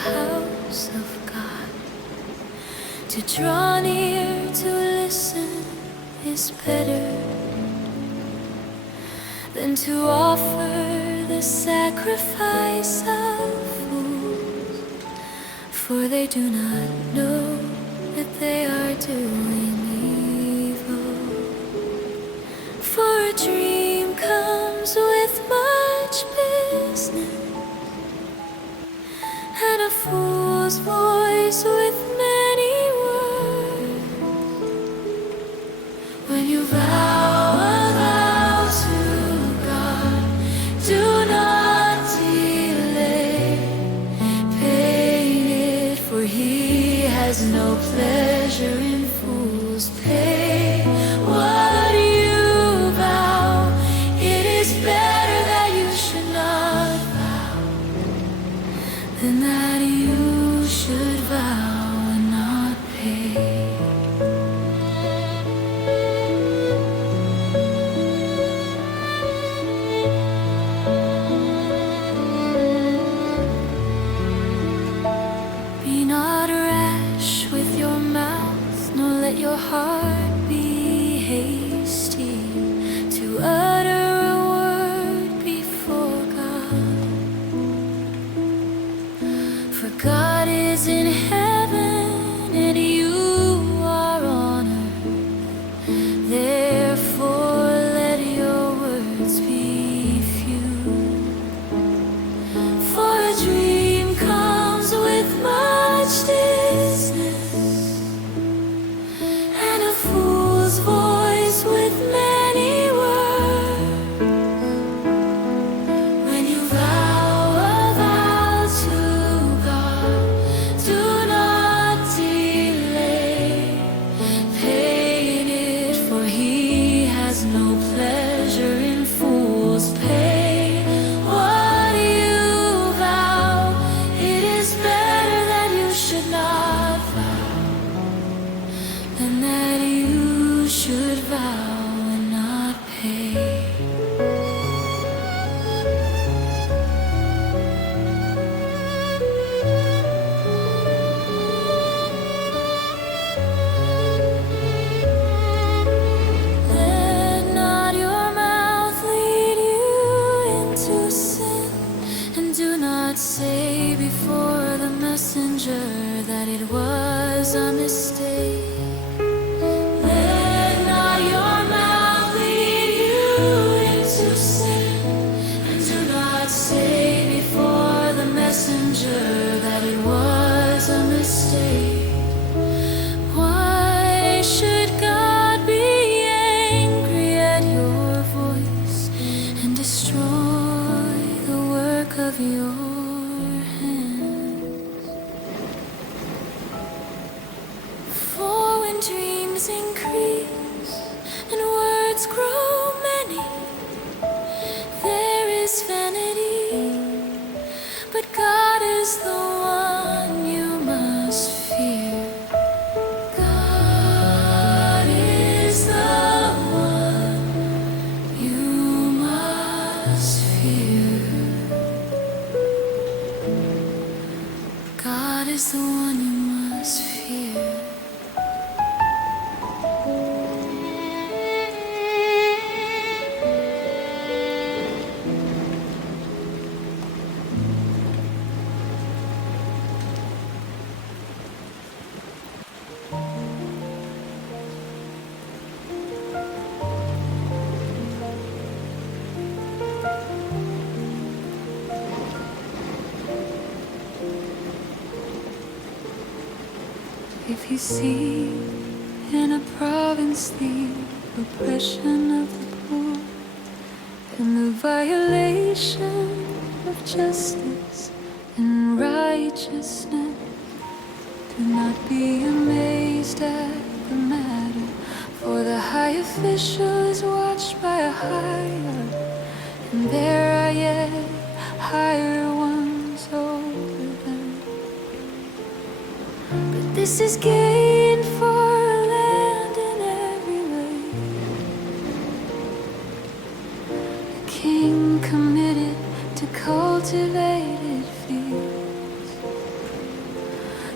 house of God. To draw near to listen is better than to offer the sacrifice of fools, for they do not know that they are doing evil. For a dream comes with much business, and a fool's voice with many words. When you vow a vow to God, do not delay. Pay it, for He has no pleasure in fools. Pay what you vow. It is better that you should not vow than that you should vow and not pay. Be not rash with your mouth, nor let your heart be hasty to utter a word before God. For God is in heaven and you are on earth. Therefore let your words be few. For a dream comes with much distance, and a fool's voice with many words. When you vow a vow to God, do not delay. Pay it, for He has no pleasure in fools. Pay what you vow. It is better that you should not vow than that you should vow and not pay. Let not your mouth lead you into sin, and do not say before the messenger that it was a mistake. Let not your mouth lead you into sin, and do not say before the messenger that it was a mistake. Why should God be angry at your voice and destroy the work of your hands? For when dreams increase and words grow many, there is vanity, but God is the one you must fear. God is the one you must fear. God is the one you must fear. If you see in a province the oppression of the poor and the violation of justice and righteousness, do not be amazed at the matter, for the high official is watched by a higher, and there are yet higher ones over them. But this is gain for a land in every way, a king committed to cultivated fields.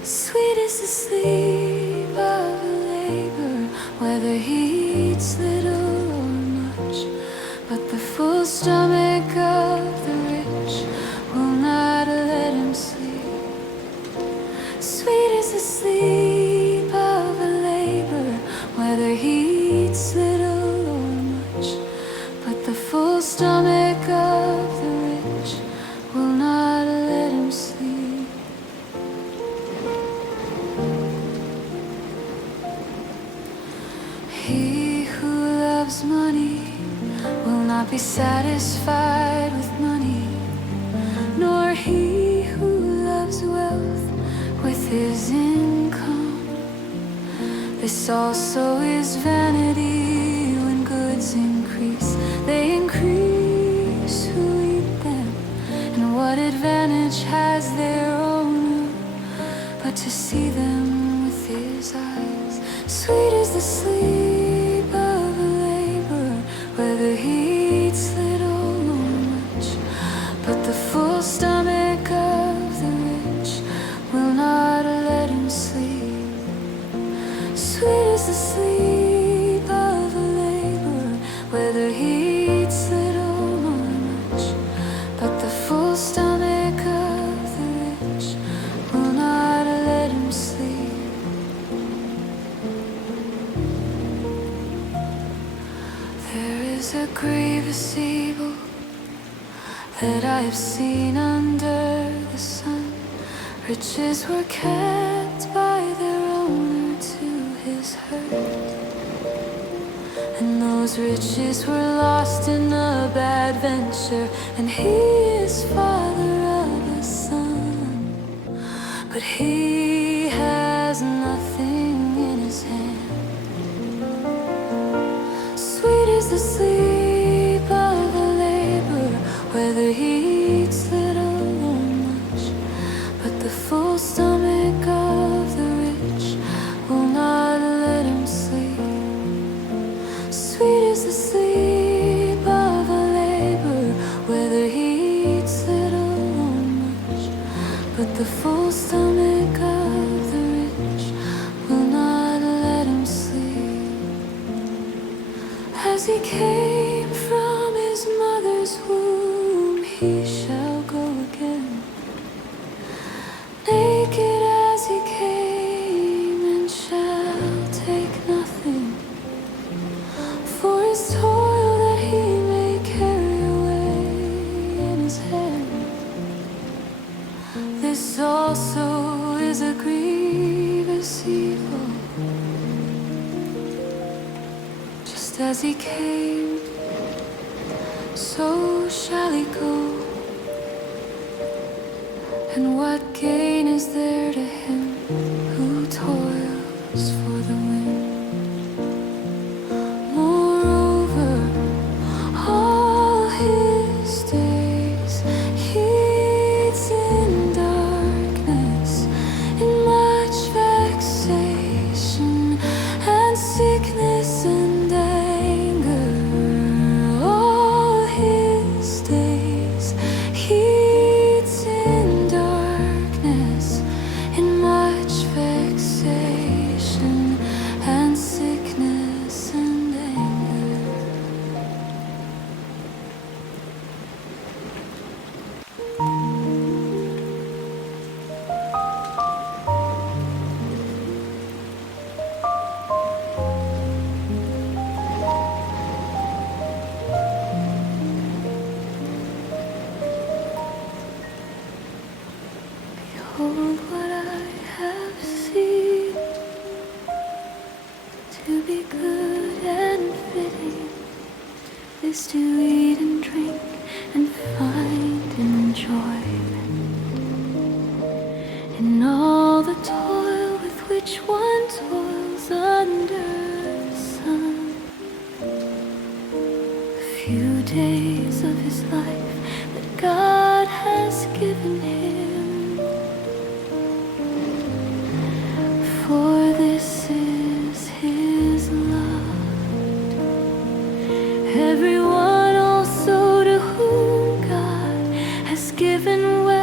Sweet is the sleep of a laborer, whether he eats little or much. But the full stomach of the rich will not let him sleep. Sweet is the sleep of a laborer, whether he eats little or much. But the full stomach of the rich will not let him sleep. He who loves money will not be satisfied with money, nor he who loves wealth with his income. This also is vanity. When goods increase, they increase who eat them. And what advantage has their owner but to see them with his eyes? Sweet is the sleep of a laborer, whether he eats little or much. But the full stomach of the rich will not let him sleep. Sweet is the sleep of a laborer, whether he eats little or much. But the full stomach of the rich will not let him sleep. There is a grievous evil that I have seen under the sun. Riches were kept by their owner to his hurt, and those riches were lost in a bad venture. And he is father of a son, but he has nothing in his hand. Sweet is the sleep of a laborer, whether he eats little or much. But the full stomach of the rich will not let him sleep. Sweet is the sleep of a laborer, whether he eats little or much. But the full stomach of the rich will not let him sleep. As he came from his mother's womb, he shall go again. Naked as he came, and shall take nothing for his toil that he may carry away in his hand. This also is a grievous evil. Just as he came, so shall he go. And what gain is there to him who toils for the wind? Moreover, all his days he eats in darkness, in much vexation and sickness and anger. All his days he eats in darkness, in much vexation and sickness and anger. Behold, what I have seen to be good and fitting is to eat and drink and find enjoyment in all the toil with which one toils under the sun. The few days of his life that God has given him, for this is his love. Everyone also to whom God has given wealth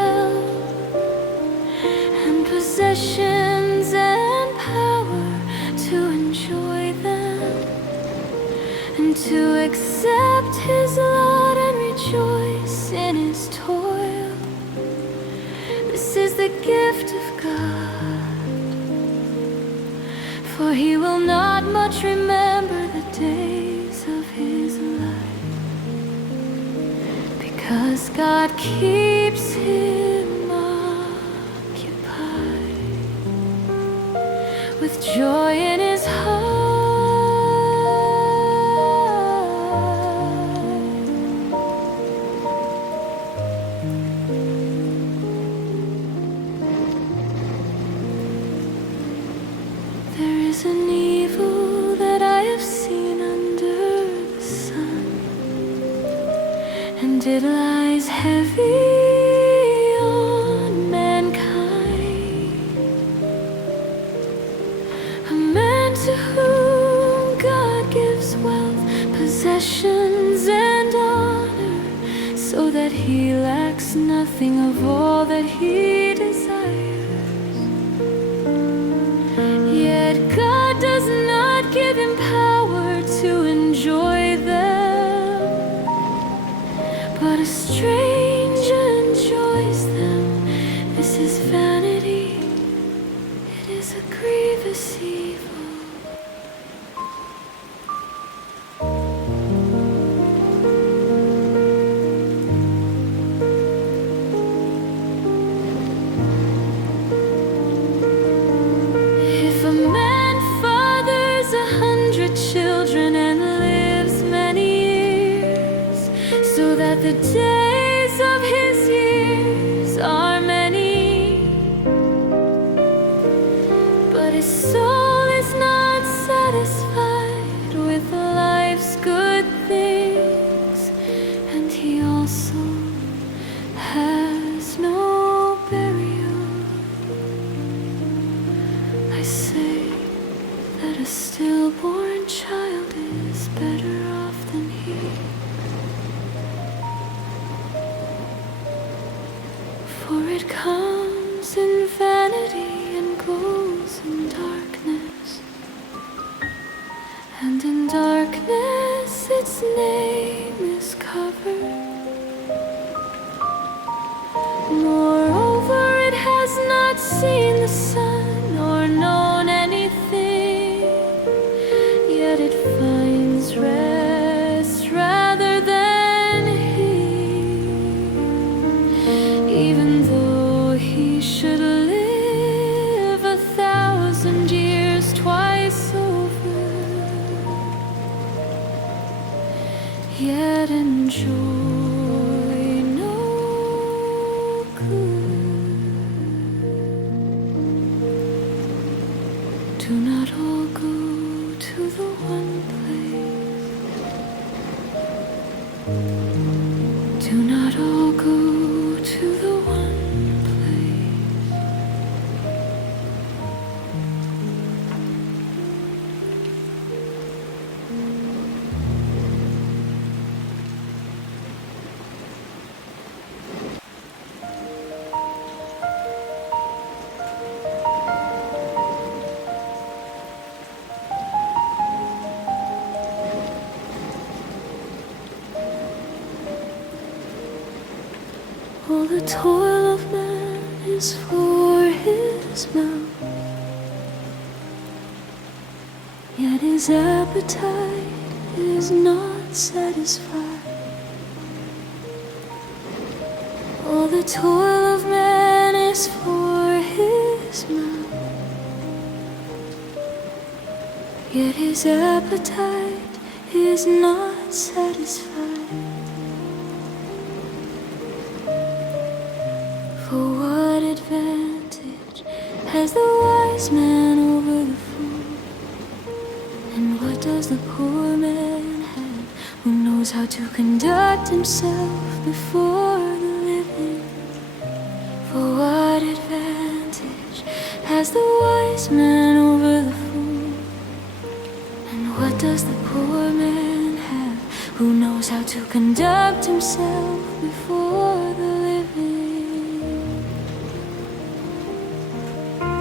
possessions and power to enjoy them, and to accept his lot and rejoice in his toil. This is the gift of God, for he will not much remember the days of his life, because God keeps him occupied with joy in his heart. There is an evil that I have seen under the sun, and it lies heavy on mankind. A man to whom God gives wealth, possessions, and honor, so that he lacks nothing of all that he desires. Yet God does not give him power to enjoy them, but a stranger enjoys them. This is vanity, it is a grievous evil. If a man fathers 100 children and lives many years, so that the days of his years are many, but his soul is not satisfied with life's good things, and he also has no burial, I say that a stillborn child is better off than he. For it comes in vanity and goes in darkness, and in darkness its name is covered. Moreover, it has not seen the sun or known anything, yet it finds rest rather than he, even though he should live 1,000 years twice over, yet enjoy no good. Do not all go to the one place. Do not all go to the one place. All the toil of man is for his mouth, yet his appetite is not satisfied. All the toil of man is for his mouth, yet his appetite is not satisfied. For what advantage has the wise man over the fool? And what does the poor man have who knows how to conduct himself before the living? For what advantage has the wise man over the fool? And what does the poor man have who knows how to conduct himself before the living?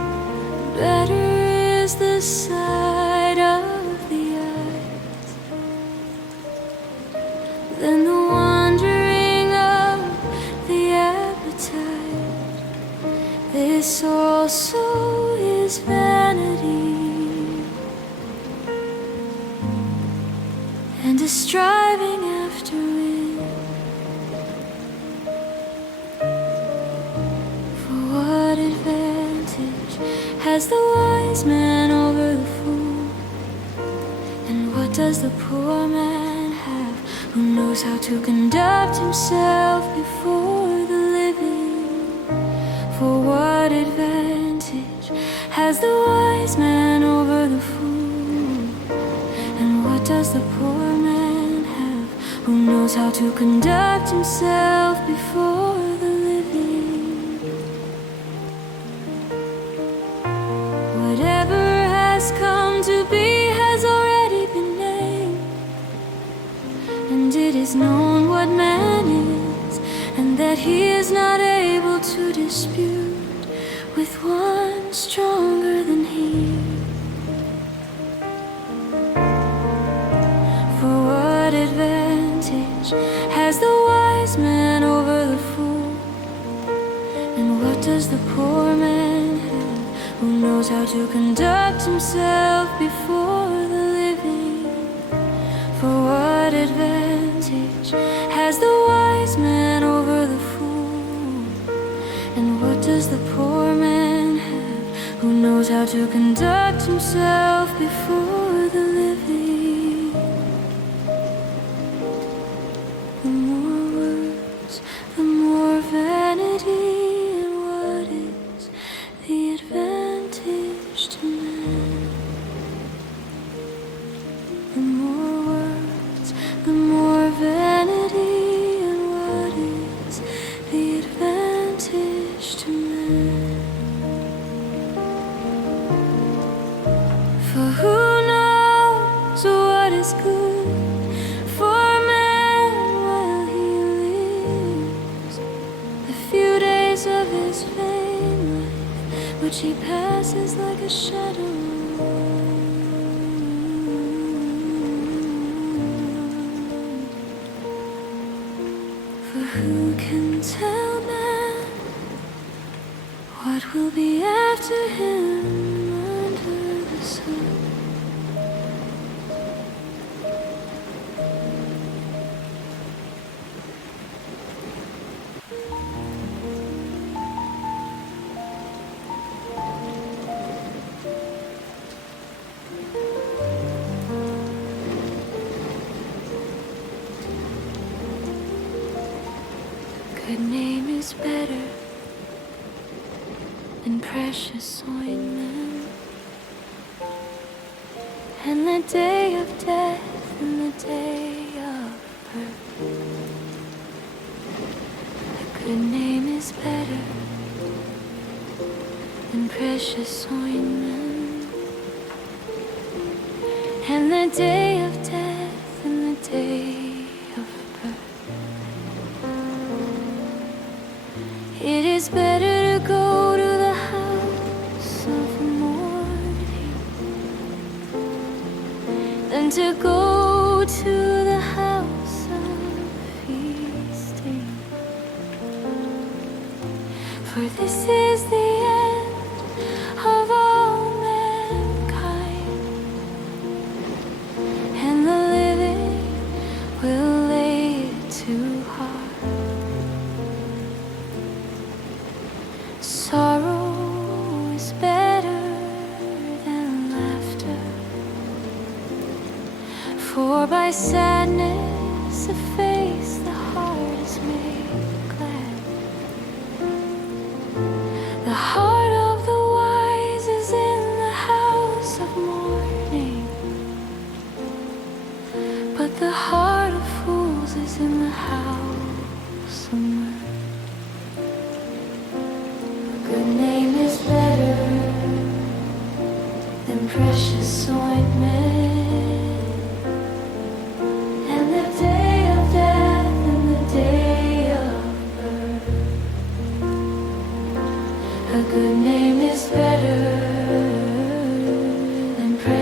is the sight of the eyes than the wandering of the appetite. This also is vanity, and a striving after it. For what advantage has the wise man over the fool? And what does the poor man have who knows how to conduct himself before the living? For what advantage has the wise man over the fool? And what does the poor man have who knows how to conduct himself before the living? Whatever has come to be has already been named, and it is known what man is, and that he is not able to dispute with one stronger than he. For what advantage has the wise man over the fool? And what does the poor man have who knows how to conduct himself before the living? For what advantage has the wise man over the fool? And what does the poor man have who knows how to conduct himself before the living? The more words, the more vanity. And what is the advantage to man? The more words, the more vanity. And what is the advantage to man? For who knows what is good for man while he lives? The few days of his vain life, which he passes like a shadow. For who can tell man what will be after him under the sun? Good name is better than precious ointment, and the day of death and the day of birth. A good name is better than precious ointment, and the day of death and the day of birth. It is better to go to the house of mourning than to go to the house of feasting. For this is the end of all mankind, and the living will lay it to heart. Sorrow is better than laughter, for by sadness of face the heart is made glad. The heart of the wise is in the house of mourning, but the heart of fools is in the house of mirth. Good name is better than precious ointment, and the day of death and the day of birth. A good name is better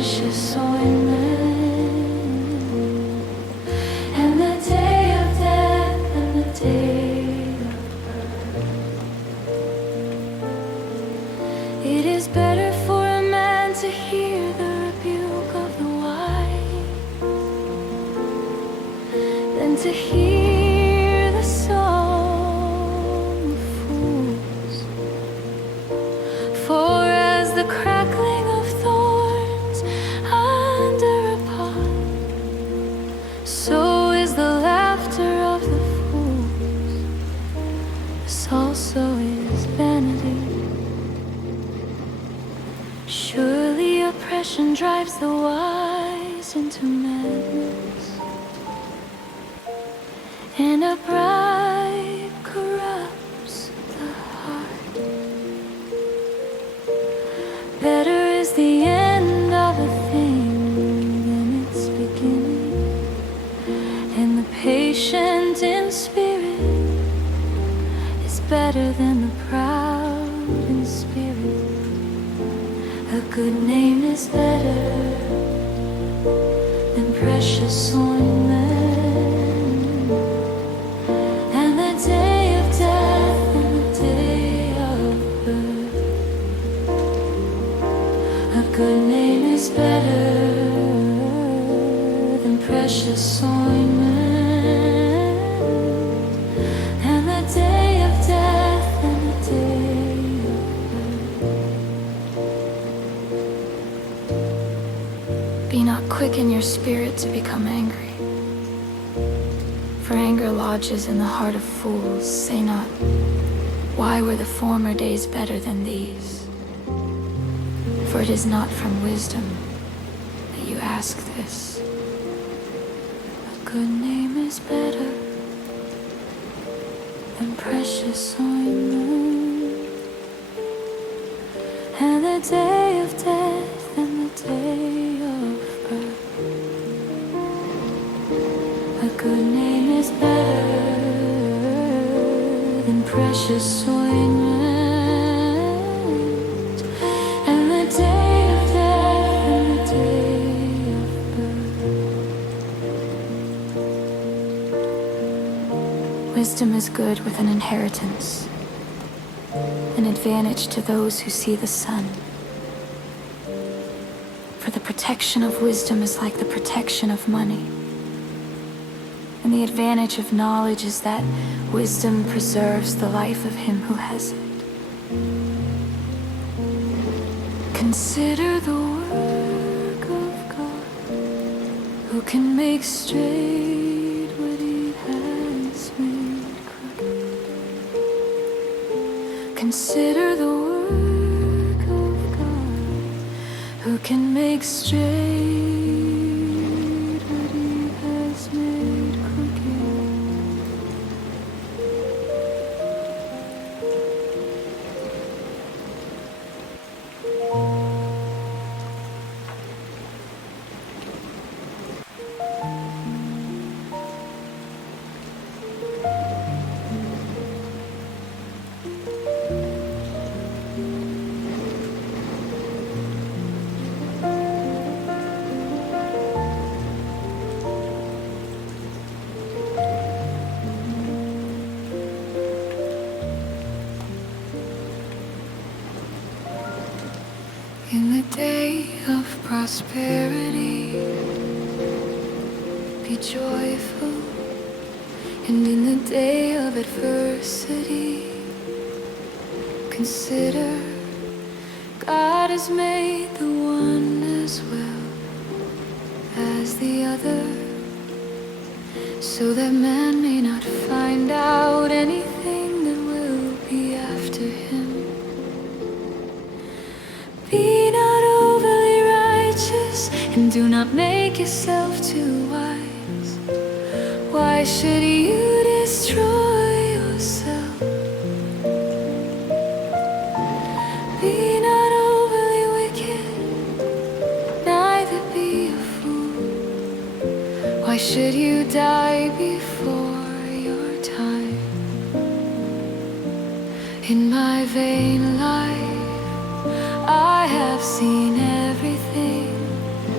precious ointment, and the day of death and the day of birth. It is better for a man to hear the rebuke of the wise than to hear the song of fools. For as the crackling of thorns under a pot, so is the laughter of the fools. This also is vanity. Surely oppression drives the wise into madness, and a bribe corrupts the heart. Better is the end of a thing than its beginning, and the patient in spirit is better than the proud in spirit. A good name is better than precious ointment, and the day of death and the day of birth. A good name is better than precious ointment, and the day of death and the day of birth. Be not quick in your spirit to become angry, for anger lodges in the heart of fools. Say not, why were the former days better than these? For it is not from wisdom that you ask this. A good name is better than precious ointment, and the day of death and the day of birth. A good name is better than precious ointment, and the day of death and the day of birth. Wisdom is good with an inheritance, an advantage to those who see the sun. For the protection of wisdom is like the protection of money, and the advantage of knowledge is that wisdom preserves the life of him who has it. Consider the work of God, who can make straight what he has made crooked. Consider the work of God, who can make straight what he has made crooked. In the day of prosperity, be joyful, and in the day of adversity, consider God has made the one as well as the other, so that man may not find out anything that will be after him. Be not overly righteous, and do not make yourself too wise. Why should you destroy yourself? Be not overly wicked, neither be a fool. Why should you die before your time? In my vain life I have seen everything,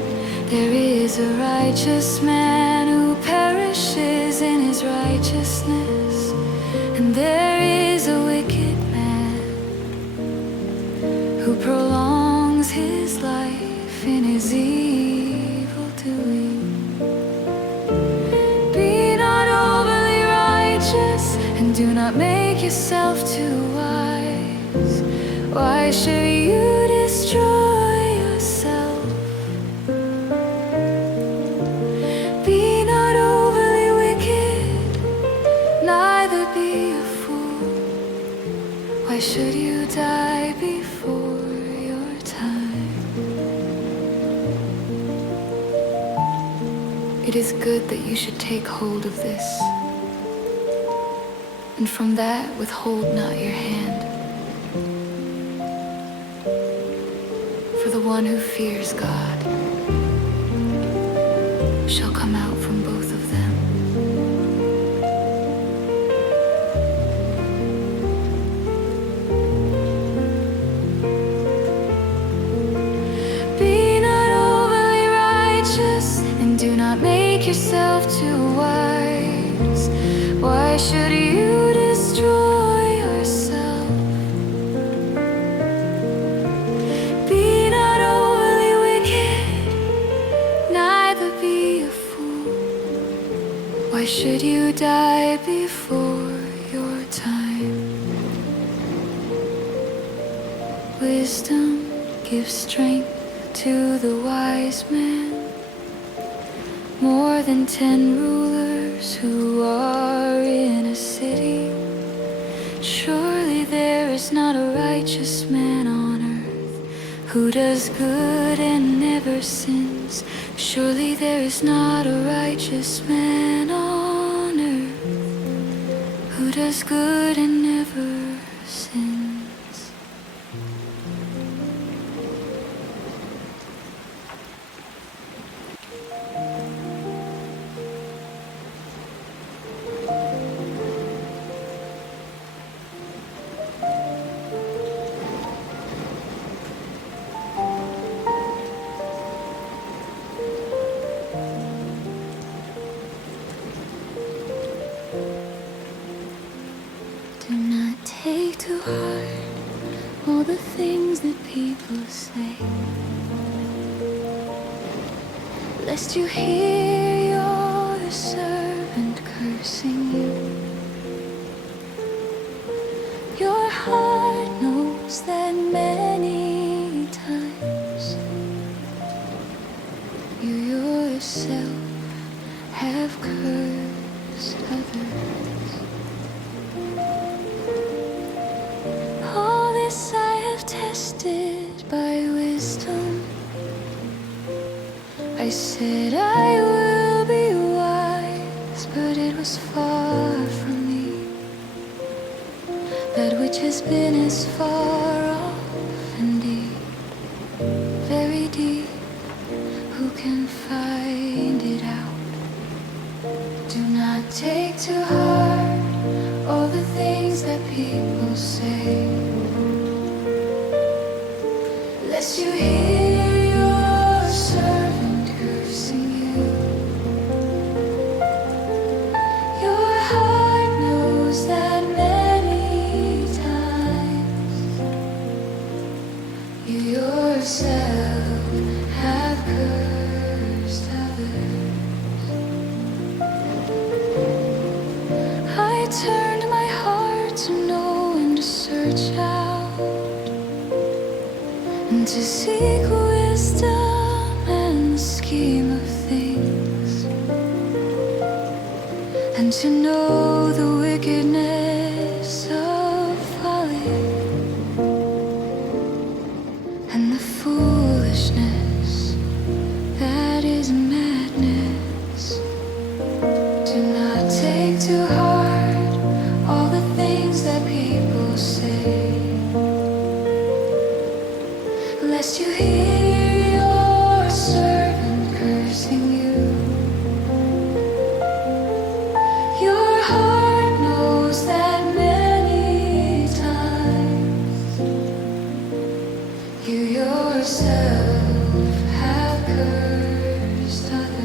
is a righteous man who perishes in his righteousness, and there is a wicked man who prolongs his life in his evil doing. Be not overly righteous, and do not make yourself too wise. Why should you destroy yourself? Be not overly wicked, neither be a fool. Why should you die before your time? It is good that you should take hold of this, and from that withhold not your hand. For the one who fears God shall come out from both of them. Be not overly righteous, and do not make yourself too wise. Why should you destroy yourself? Be not overly wicked, neither be a fool. Why should you die before your time? Wisdom gives strength to the wise man, more than 10 rulers who are in a city. Surely there is not a righteous man on earth who does good and never sins. Surely there is not a righteous man on earth who does good and never sins. Do not take to heart all the things that people say, lest you hear your servant cursing you. Your heart knows that many times you yourself have cursed others. All this I have tested by wisdom. I said I will be wise, but it was far from me. That which has been is far off indeed, very deep. Who can find it out? Do not take to heart all the things that people say, lest you hear your servant cursing you. Your heart knows that many times you yourself have cursed others. I turned my heart to know and to search out, and to seek wisdom and the scheme of things, and to know the wickedness of folly and the foolishness that is madness. Do not take to heart all the things that people say, lest you hear your servant cursing you. Your heart knows that many times you yourself have cursed others.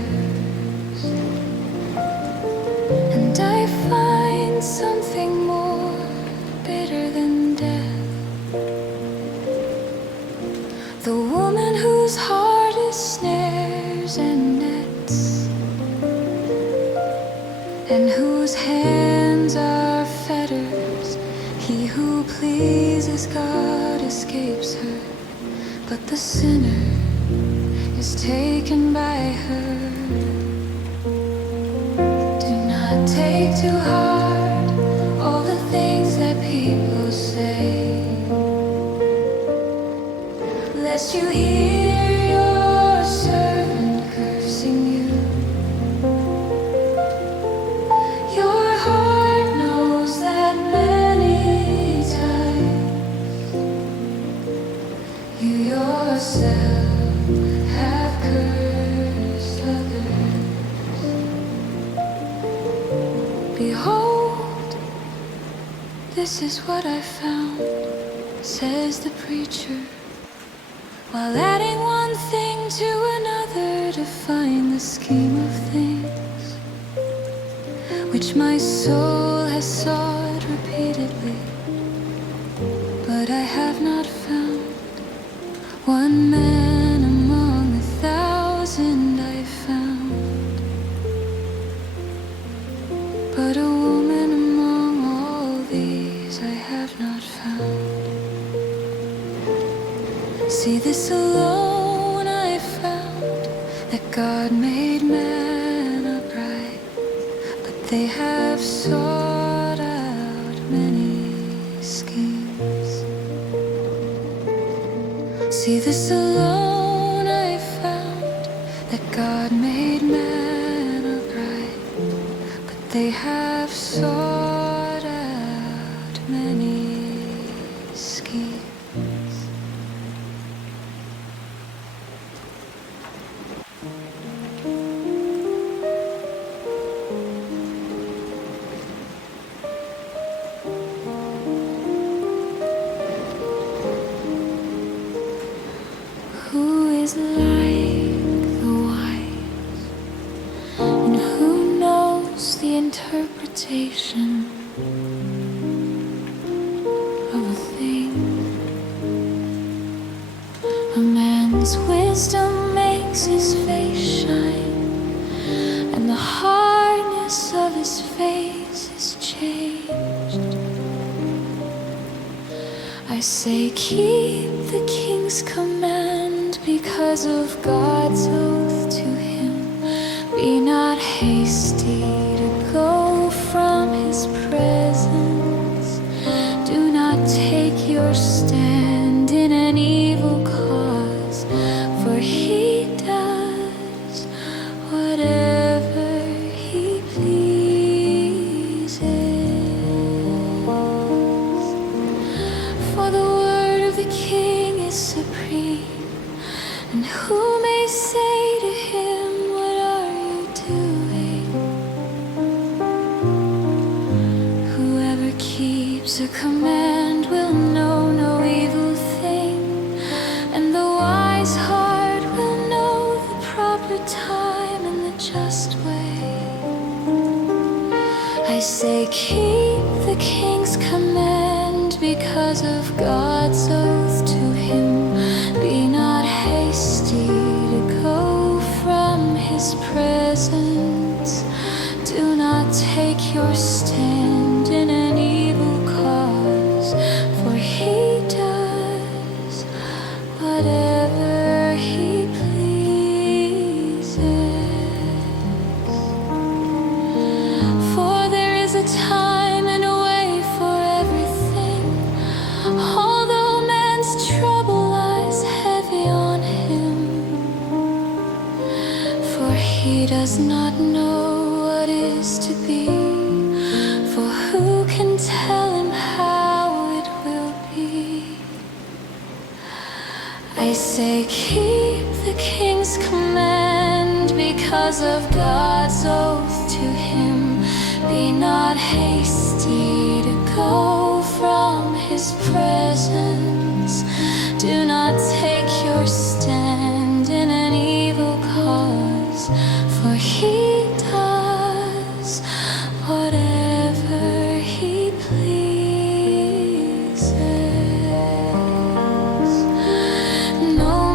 The woman whose heart is snares and nets, and whose hands are fetters. He who pleases God escapes her, but the sinner is taken by her. Do not take to heart all the things that people say, lest you hear your servant cursing you. Your heart knows that many times you yourself have cursed others. Behold, this is what I found, says the preacher, while adding one thing to another to find the scheme of things which my soul has sought repeatedly, but I have not found. One man among 1,000 I found, but a woman among all these I have not found. See, this alone I found, that God made man upright, but they have sought out many schemes. See, this alone I found, that God made man upright, but they have sought out many schemes. Who is like the wise, and who knows the interpretation of a thing? A man's wisdom makes his face shine, and the hardness of his face is changed. I say, keep the king's command because of God's oath to him. Be not hasty to go from his presence. Do not take your stand in an evil cause, for he does whatever he pleases. For the word of the king is supreme, and who may say to him, what are you doing? Whoever keeps a command will know no evil thing, and the wise heart will know the proper time and the just way. I say, keep the king's command because of God's oath to him. Be not hasty to go from his presence. Do not take your stand in an evil cause, for he does whatever he pleases. For there is a time and a way for everything. Although man's trouble lies heavy on him, for he does not know what is to be. For who can tell him how it will be? I say, keep the king's command because of God's oath to him. Be not hasty to go from his presence. Do not take your stand in an evil cause, for he does whatever he pleases. No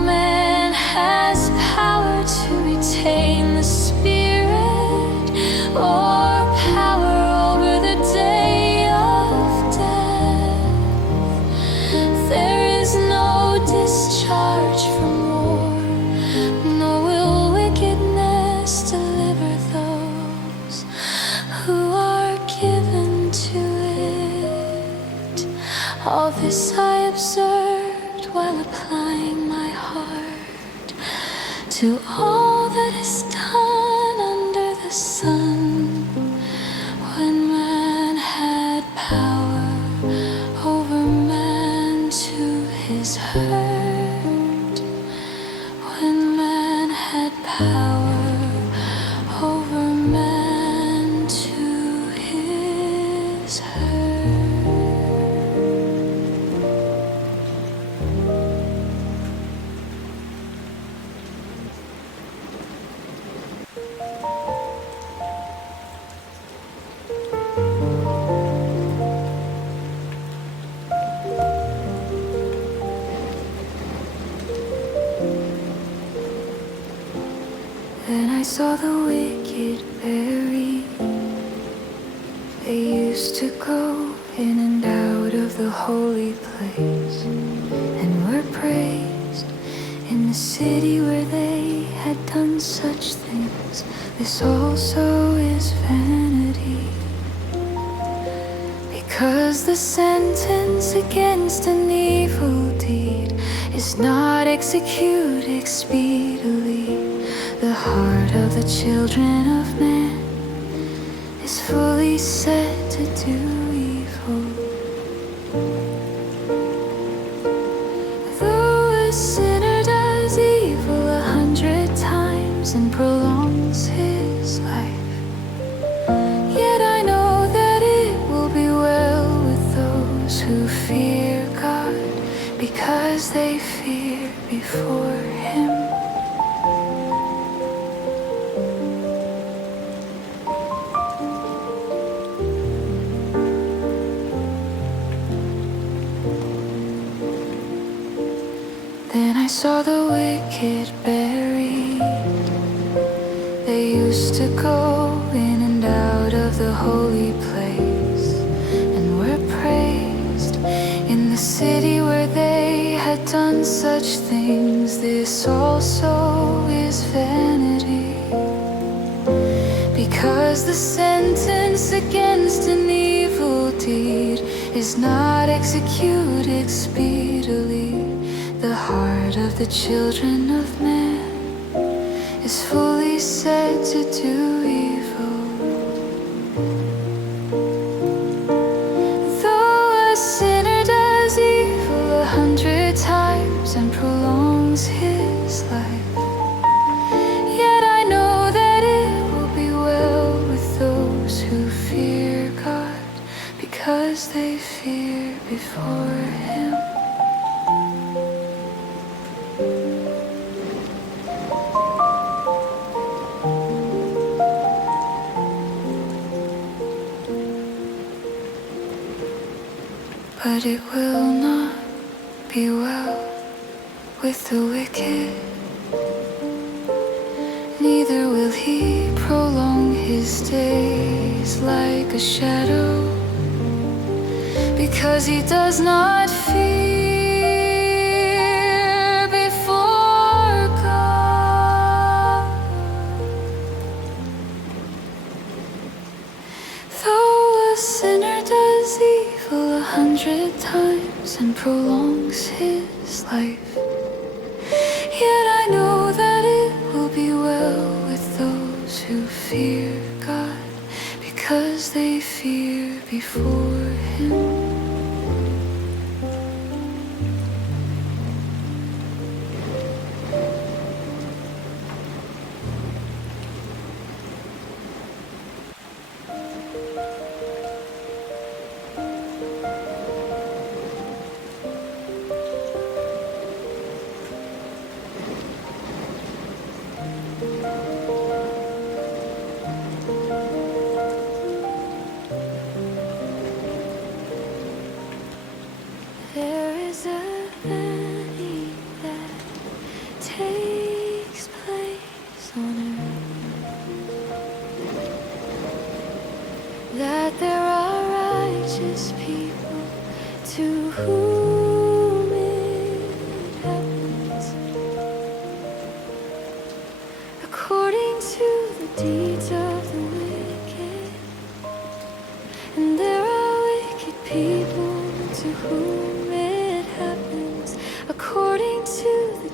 while applying my heart to all that is done under the sun. When man had power over man to his hurt, when man had power over man to his hurt. Then I saw the wicked buried. They used to go in and out of the holy place, and were praised in the city where they had done such things. This also is vanity, because the sentence against an evil deed is not executed speedily. The heart of the children of man is fully set to do evil. Though a sinner does evil 100 times and prolongs his life, yet I know that it will be well with those who fear God, because they fear before Him. Then I saw the wicked buried. They used to go in and out of the holy place, and were praised in the city where they had done such things. This also is vanity, because the sentence against an evil deed is not executed speedily. The heart of the children of man is fully set to do evil. Though a sinner does evil 100 times and prolongs his life, yet I know that it will be well with those who fear God, because they fear before Him. But it will not be well with the wicked, neither will he prolong his days like a shadow, because he does not fear before God. Though a sinner does evil 100 times and prolongs his life, yet I know that it will be well with those who fear God, because they fear before Him.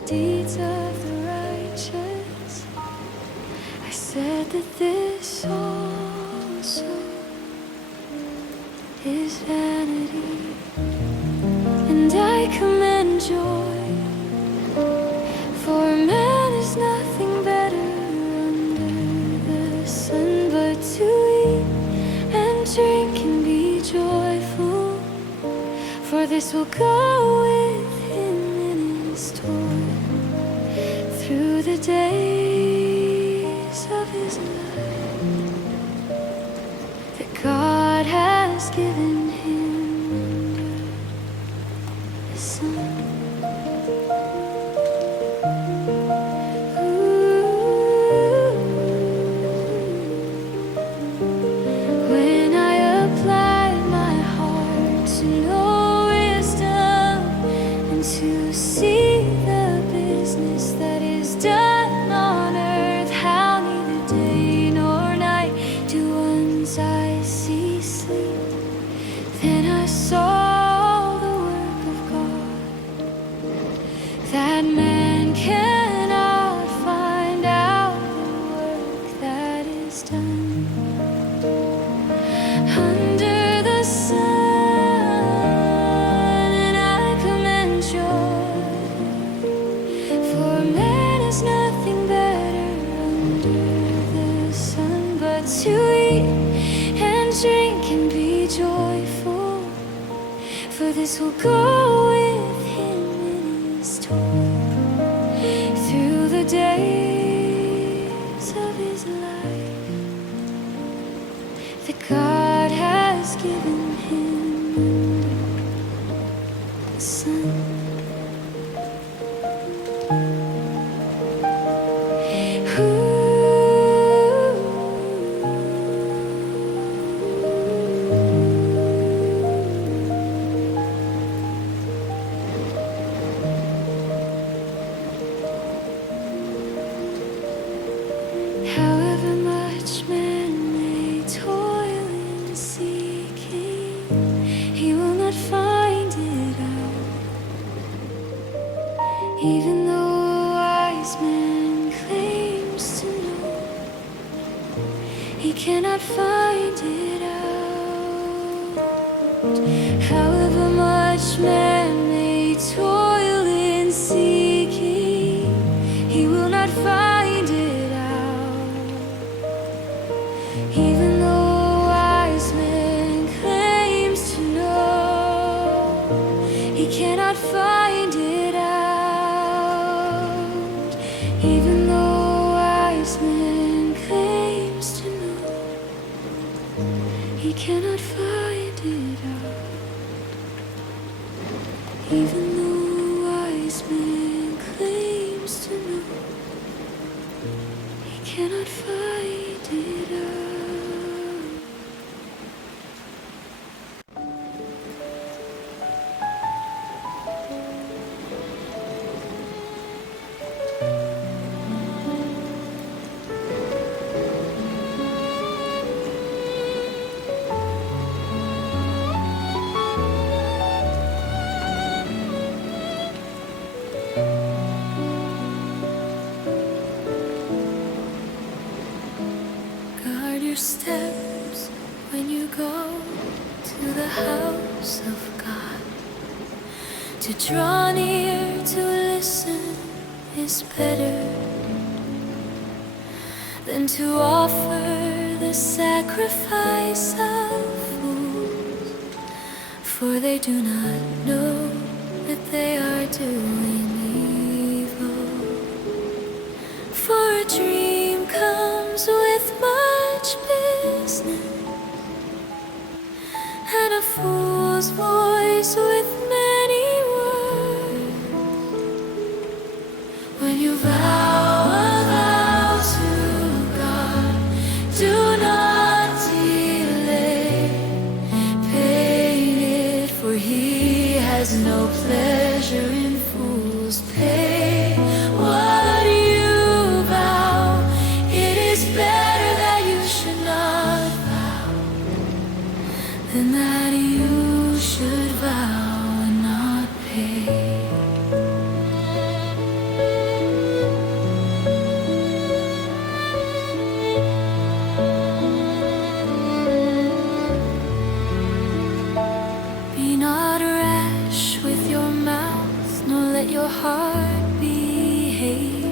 deeds of the righteous. I said that this also is vanity, and I commend joy, for man is nothing better under the sun but to eat and drink and be joyful, for this will go with him in his toil through the days of his life that God has given him under the sun. When I apply my heart to know wisdom and to see the business that is done on earth, how neither day nor night do one's eyes see sleep, then I saw the work of God, that man cannot find out the work that is done under the sun, and I commend joy, for man is nothing better under the sun but to eat and drink and be joyful, for this will go with him in his toil through the days of his life that God has given him under the sun. However much man may toil in seeking, he will not find it out. Even though a wise man claims to know, he cannot find it out. However much man may toil in seeking, he will not find it out. Even though a wise man claims to know, he cannot find it out. Even though a wise man claims to know, he cannot find it out. Even though a wise man claims to know, he cannot find it out. Guard your steps when you go to the house of God. To draw near to listen is better than to offer the sacrifice of fools, for they do not know that they are doing evil. For a dream comes with much business, and a fool's voice with many words. When you vow a vow to God, do not delay. Pay it, for He has no pleasure in fools' pay. What you vow, it is better that you should not vow than that you should vow and not pay.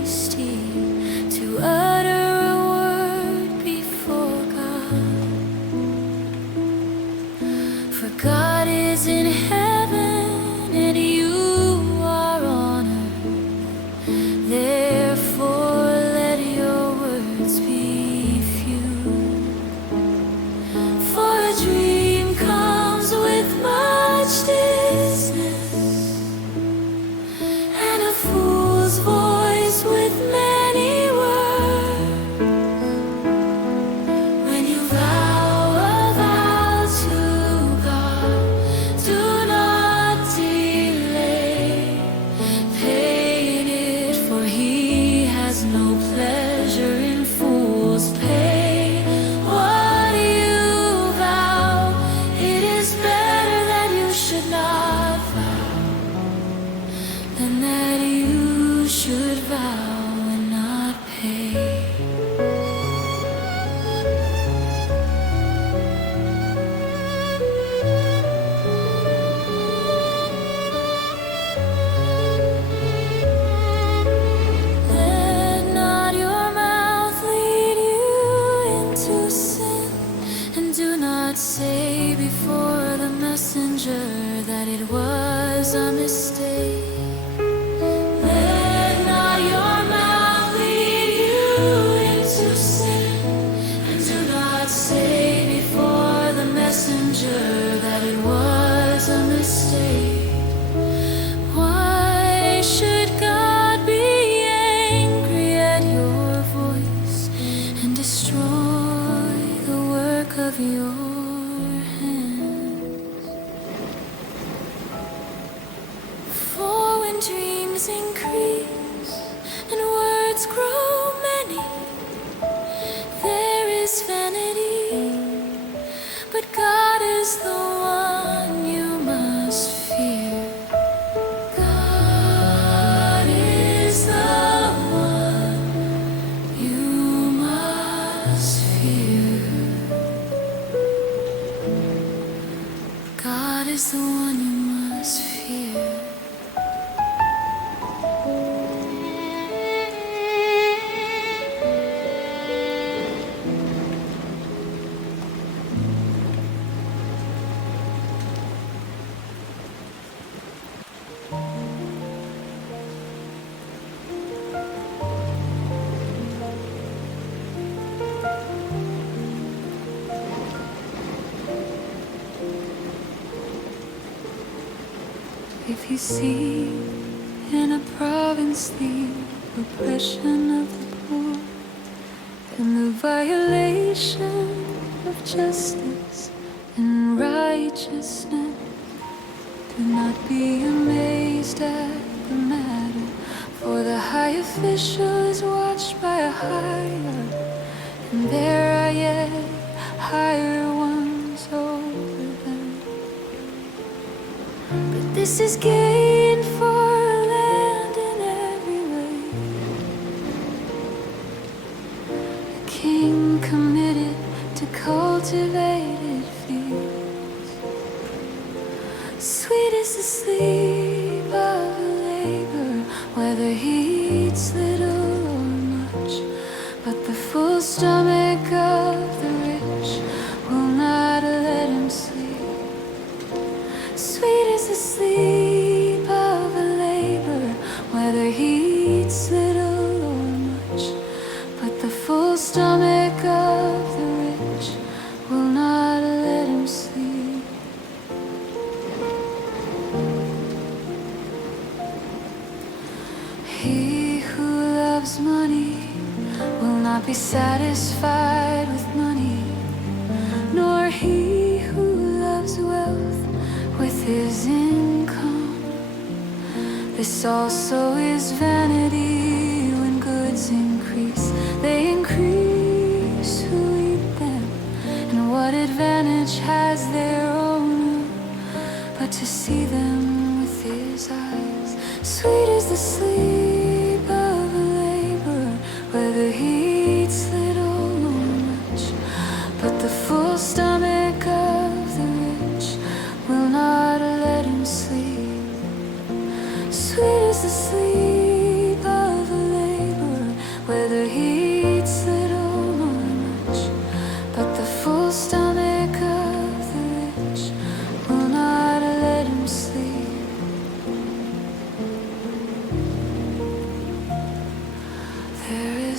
hasty to utter a word before God. For God is in heaven and you are on earth. Therefore let your words be few. For a dream comes with much distance, and a fool's voice with many words. When you vow a vow to God, do not delay paying it, for He has no pleasure in fools' pay. What you vow, it is better that you should not vow than that you should vow and not pay. Let not your mouth lead you into sin, and do not say before the messenger that it was a mistake. Let not your mouth lead you into sin, and do not say before the messenger that it was a mistake. Why should God be angry at your voice and destroy the work of your hands? For when dreams increase and words grow many, there is vanity, but God is the one you must fear. God is the one you must fear. God is the one you must fear. If you see in a province the oppression of the poor and the violation of justice and righteousness, do not be amazed at the matter, for the high official is watched by a higher, and there are yet higher ones over them. But this is gain for land in every way. A king committed to cultivated fields. Sweet is the sleep of a laborer, whether he eats little or much. But the full stomach of the rich will not let him sleep. Sweet is the sleep of a laborer, whether he eats little or much. But the full stomach of the rich will not let him sleep. He who loves money will not be satisfied with money, nor he who loves wealth with his income. This also is vanity. When goods increase, they increase who eat them. And what advantage has their owner but to see them with his eyes? Sweet is the sleep of a laborer, whether he eats little or much. But the full stomach of the rich will not let him sleep. Sweet is the sleep of a laborer,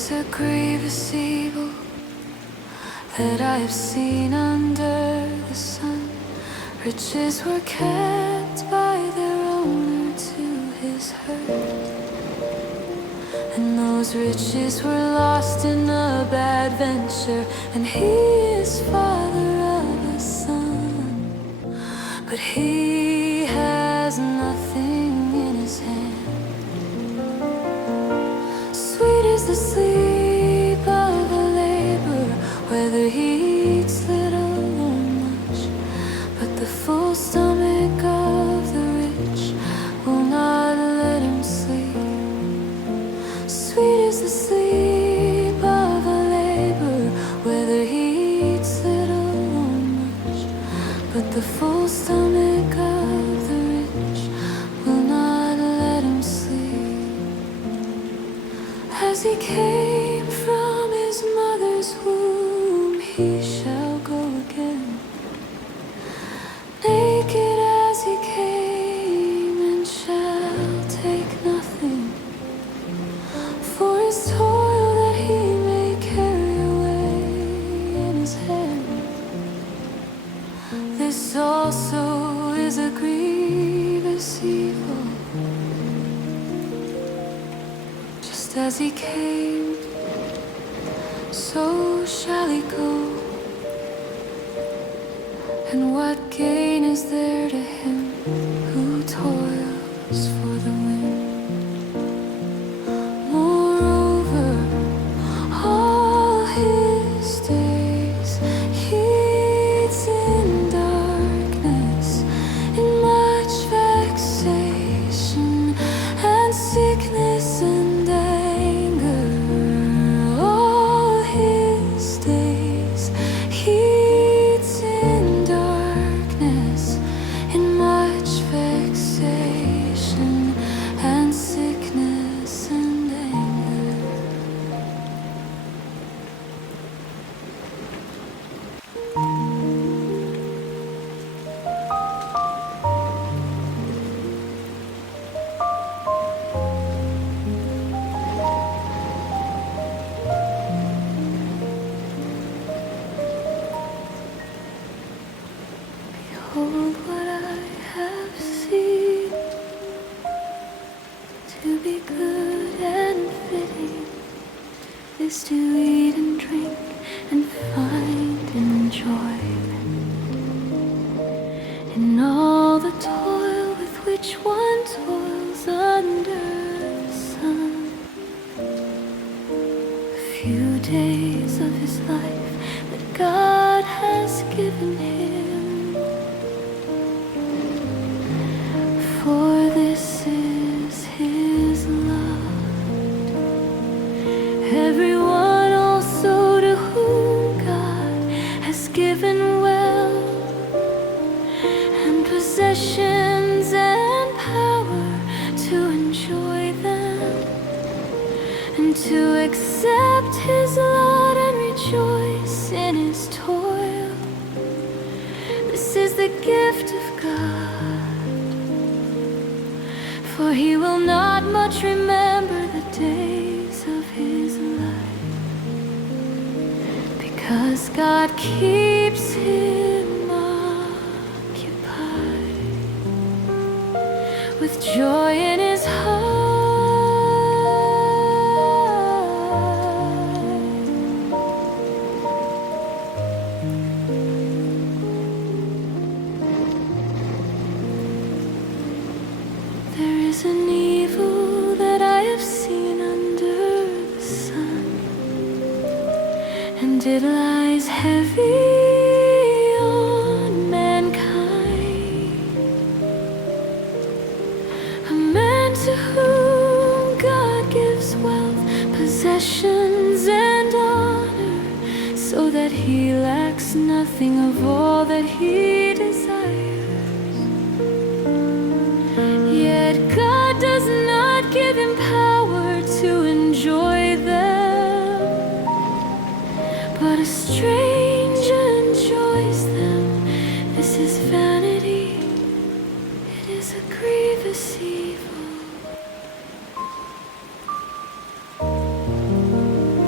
is a grievous evil that I have seen under the sun. Riches were kept by their owner to his hurt, and those riches were lost in a bad venture, and he is father of a son, but he has nothing in his hand. Sweet is the sleep of a laborer, whether he eats little or much, but the full stomach of the rich will not let him sleep. Sweet is the sleep of a laborer, whether he eats little or much, but the full stomach of the rich will not let him sleep. As he came from his mother's womb, he shall go again, naked as he came, and shall take nothing for his toil that he may carry away in his hand. This also is a grievous evil. Just as he came, so shall he go. And what gain is there to him who toils for the wind? Moreover, all his days he eats in darkness, in much vexation and sickness and anger. All his days he eats in darkness, in much vexation and sickness and anger. Behold what I have seen, to be good and fitting is to eat and drink and find enjoyment in all the toil with which one toils under the sun. A few days of his life that God has given him, for this is his lot. Everyone also to whom God has given wealth and possessions and power to enjoy them, and to accept his lot and rejoice in his toil. This is the gift of God, for he will not much remember the days of his life, because God keeps him occupied with joy in his heart. There is an evil that I have seen under the sun, and it lies heavy on mankind. A man to whom God gives wealth, possessions, and honor, so that he lacks nothing of all that he desires. Yet God does not give him power to enjoy them, but a stranger enjoys them. This is vanity, it is a grievous evil.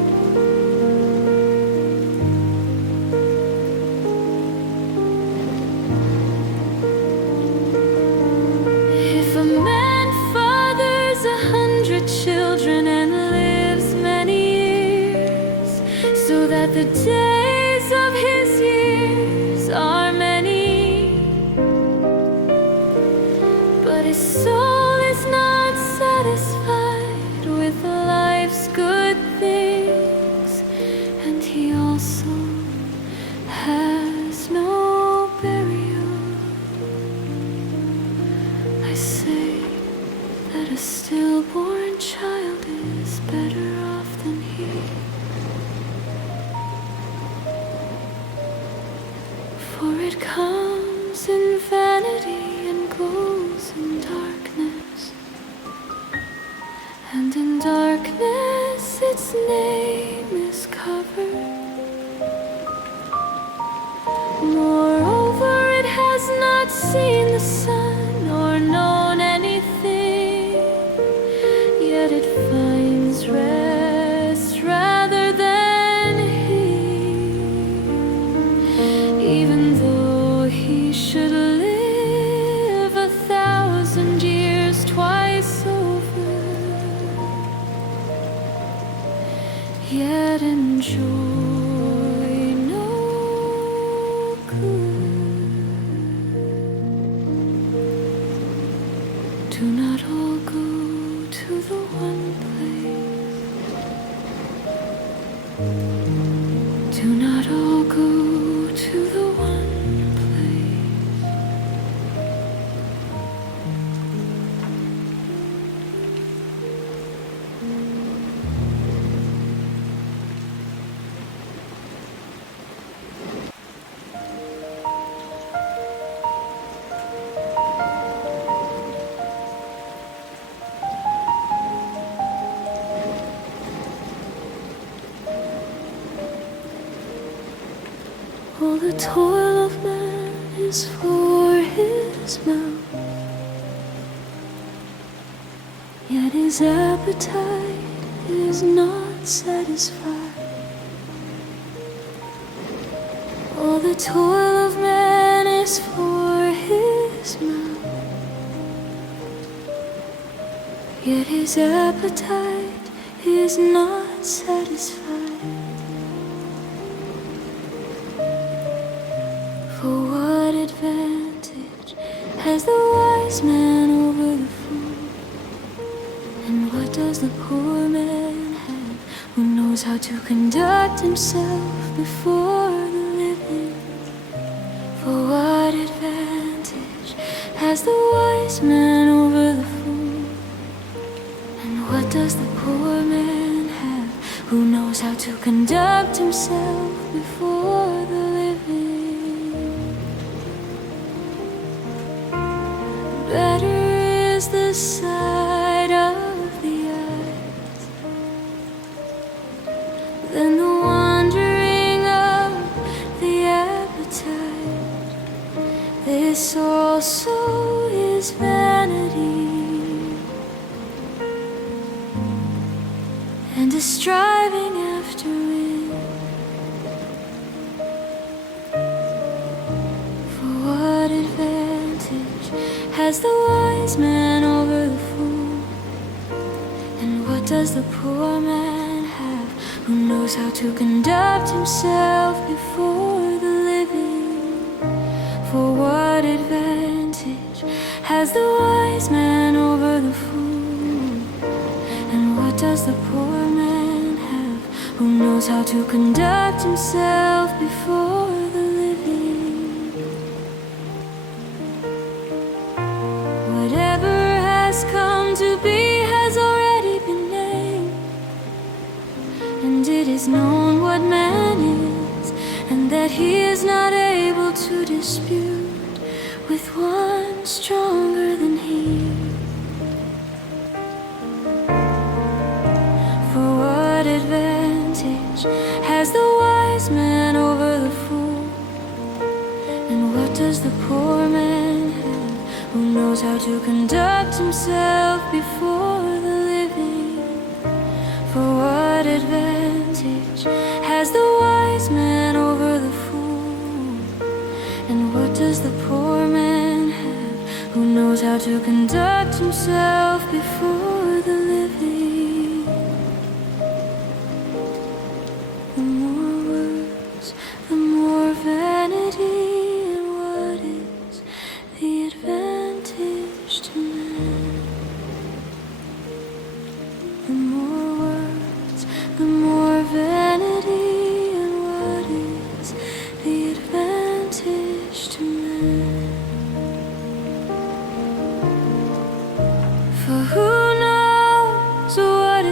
The days of his years are many, but his soul is not satisfied with life's good things, and he also has no burial. I say that a stillborn child is better off than he. For it comes in vanity and goes in darkness, and in darkness its name is covered. Moreover, it has not seen the sun or known anything, yet it finds rest rather than he, even though he should live 1,000 years twice over, yet enjoy no good. Do not all go to the one place. Do not all go to the one place. All the toil of man is for his mouth, yet his appetite is not satisfied. All the toil of man is for his mouth, yet his appetite is not satisfied. For what advantage has the wise man over the fool? And what does the poor man have who knows how to conduct himself before the living? For what advantage has the wise man over the fool? And what does the poor man have who knows how to conduct himself before the living? Better is the sight of the eyes than the wandering of the appetite. This also is vanity, and a striving after wind. For what advantage has the wise man over the fool? And what does the poor man have who knows how to conduct himself before the living? For what advantage has the wise man over the fool? And what does the poor man have who knows how to conduct himself before the living? Whatever has come to be has already been named, and it is known what man is, and that he is not able to dispute with one stronger than he. For what advantage has the wise man over the fool? And what does the poor man have who knows how to conduct himself before the living? For what advantage has the wise man over the fool? And what does the poor man have who knows how to conduct himself before the living? The more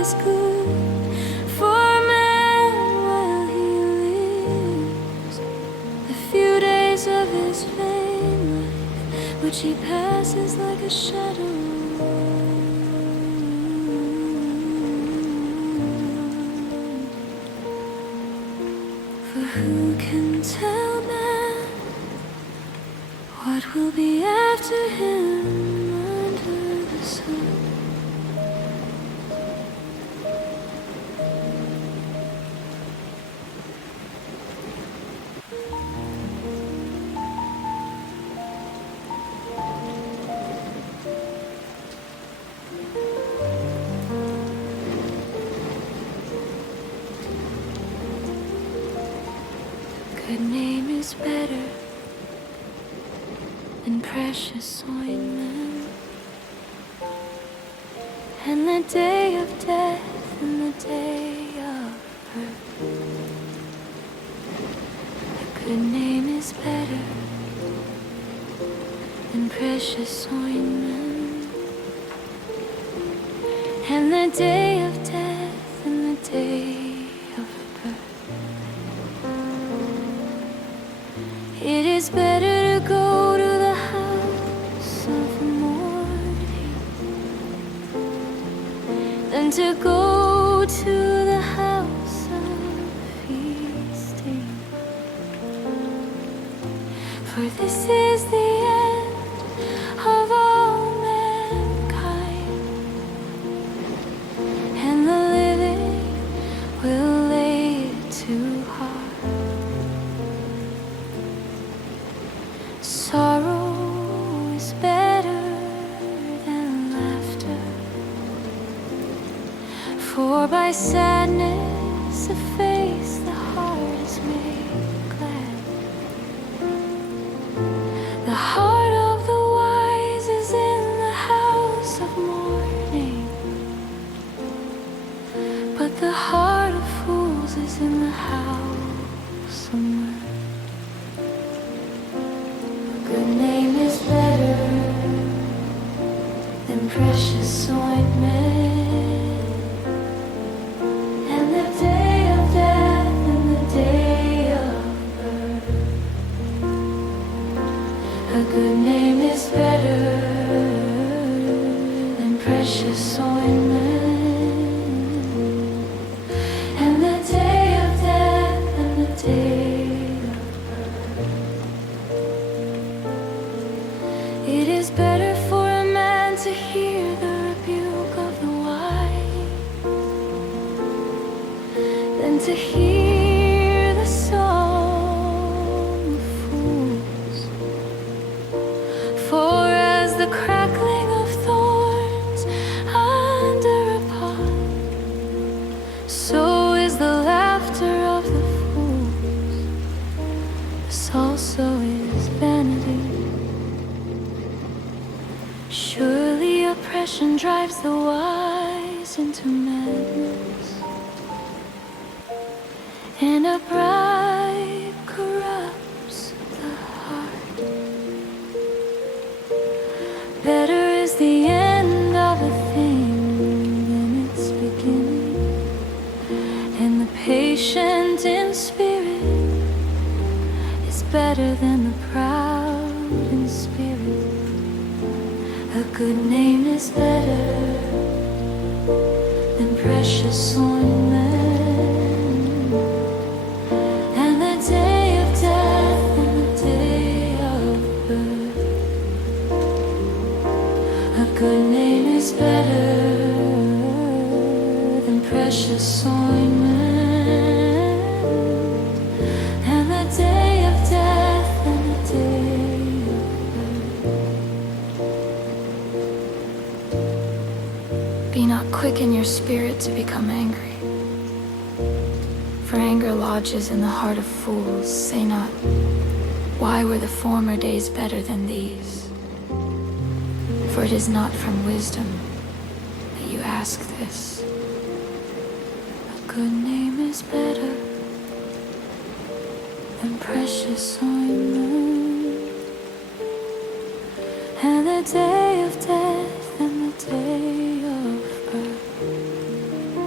is good for man while he lives. The few days of his vain life, which he passes like a shadow. For who can tell man what will be after him under the sun? Good name is better than precious ointment, and the day of death and the day of birth. A good name is better than precious ointment, and the day of death and the day of birth. It is better to go to the house of mourning than to go to the house of feasting. For this is the end of all mankind, and the living will lay it to heart. Sorrow is better than laughter, for by sadness of face the heart is made glad. The heart of the wise is in the house of mourning, but the heart of fools is in the house of mirth. Good name is better than precious ointment, and the day of death and the day of birth. A good name is better than precious ointment, and the day of death and the day of birth. It is better for a man to hear the rebuke of the wise than to hear the song of fools. For as the crackling of thorns under a pot, so is the laughter of the fools. This also is vanity. Surely oppression drives the wise into madness, and a bribe corrupts the heart. Better is the end of a thing than its beginning, and the patient in spirit is better than the proud in spirit. A good name is better than precious ointment, and the day of death and the day of birth. A good name is better than precious ointment, and the day of death and the day of birth. Be not quick in your spirit to become angry, for anger lodges in the heart of fools. Say not, why were the former days better than these? For it is not from wisdom that you ask this. A good name is better than precious ointment, and the day of death and the day of birth.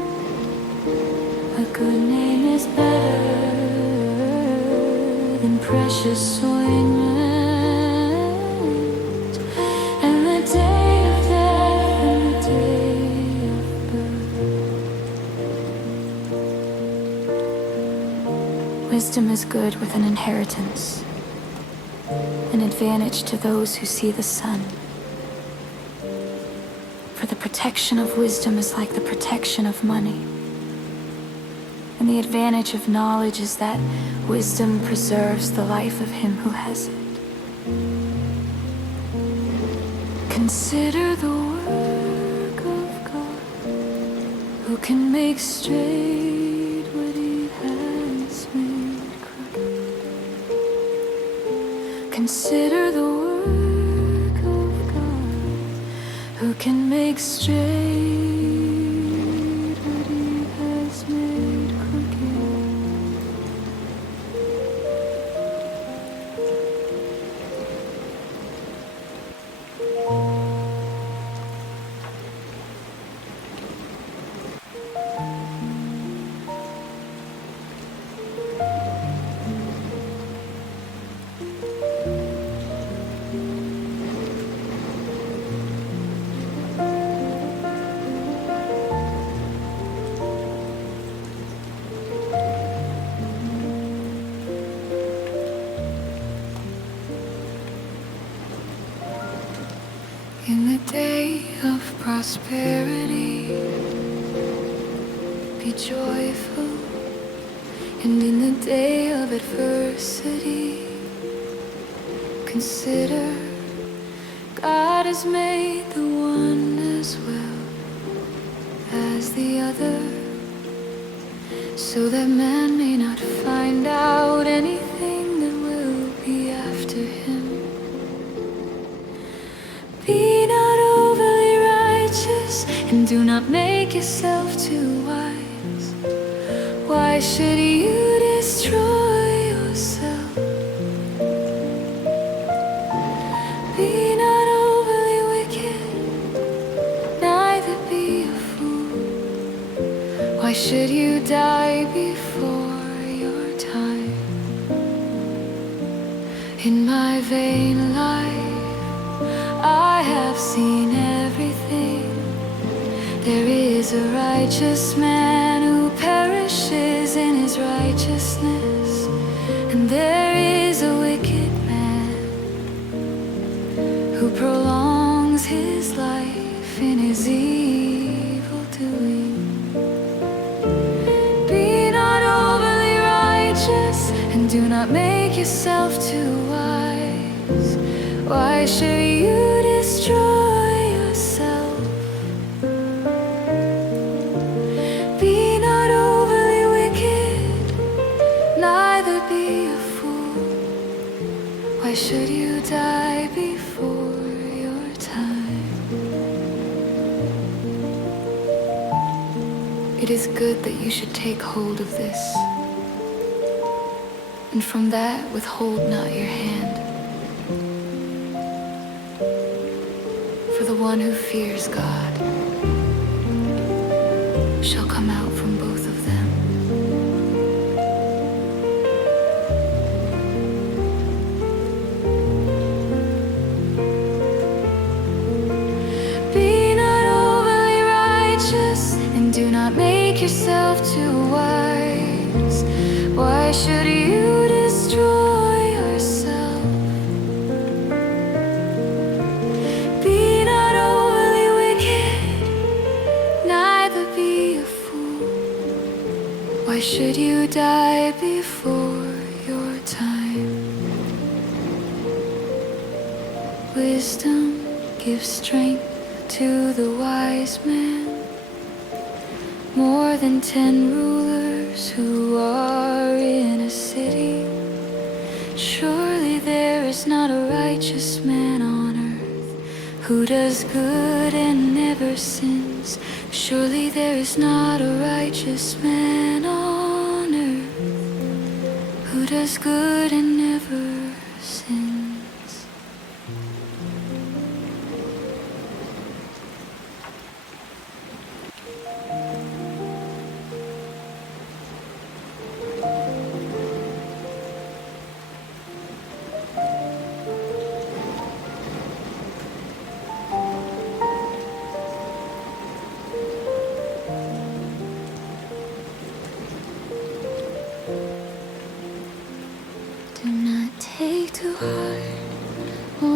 good name is better than precious ointment, and the day of death and the day of birth. Wisdom is good with an inheritance, an advantage to those who see the sun. For the protection of wisdom is like the protection of money. And the advantage of knowledge is that wisdom preserves the life of him who has it. Consider the work of God, who can make straight what he has made crooked. Consider the work of God, who can make straight what he has made crooked. In the day of prosperity, be joyful, and in the day of adversity, consider God has made the one as well as the other, so that man may not find out anything that will be after him. Be not overly righteous, and do not make yourself too wise. Why should you destroy yourself? Be not overly wicked, neither be a fool. Why should you die before your time? In my vain life I have seen everything. There is a righteous man who perishes in his righteousness, and there is a wicked man who prolongs his life in his evil doing. Be not overly righteous, and do not make yourself too wise. Why should you destroy yourself? Be not overly wicked, neither be a fool. Why should you die before your time? It is good that you should take hold of this, and from that withhold not your hand. For the one who fears God shall come out from both of them. Be not overly righteous, and do not make yourself too wise. Why should you destroy yourself? Be not overly wicked, neither be a fool. Why should you die before your time? Wisdom gives strength to the wise man, more than 10 rulers who are in a city. Surely there is not a righteous man on earth who does good and never sins. Surely there is not a righteous man on earth who does good and never sins.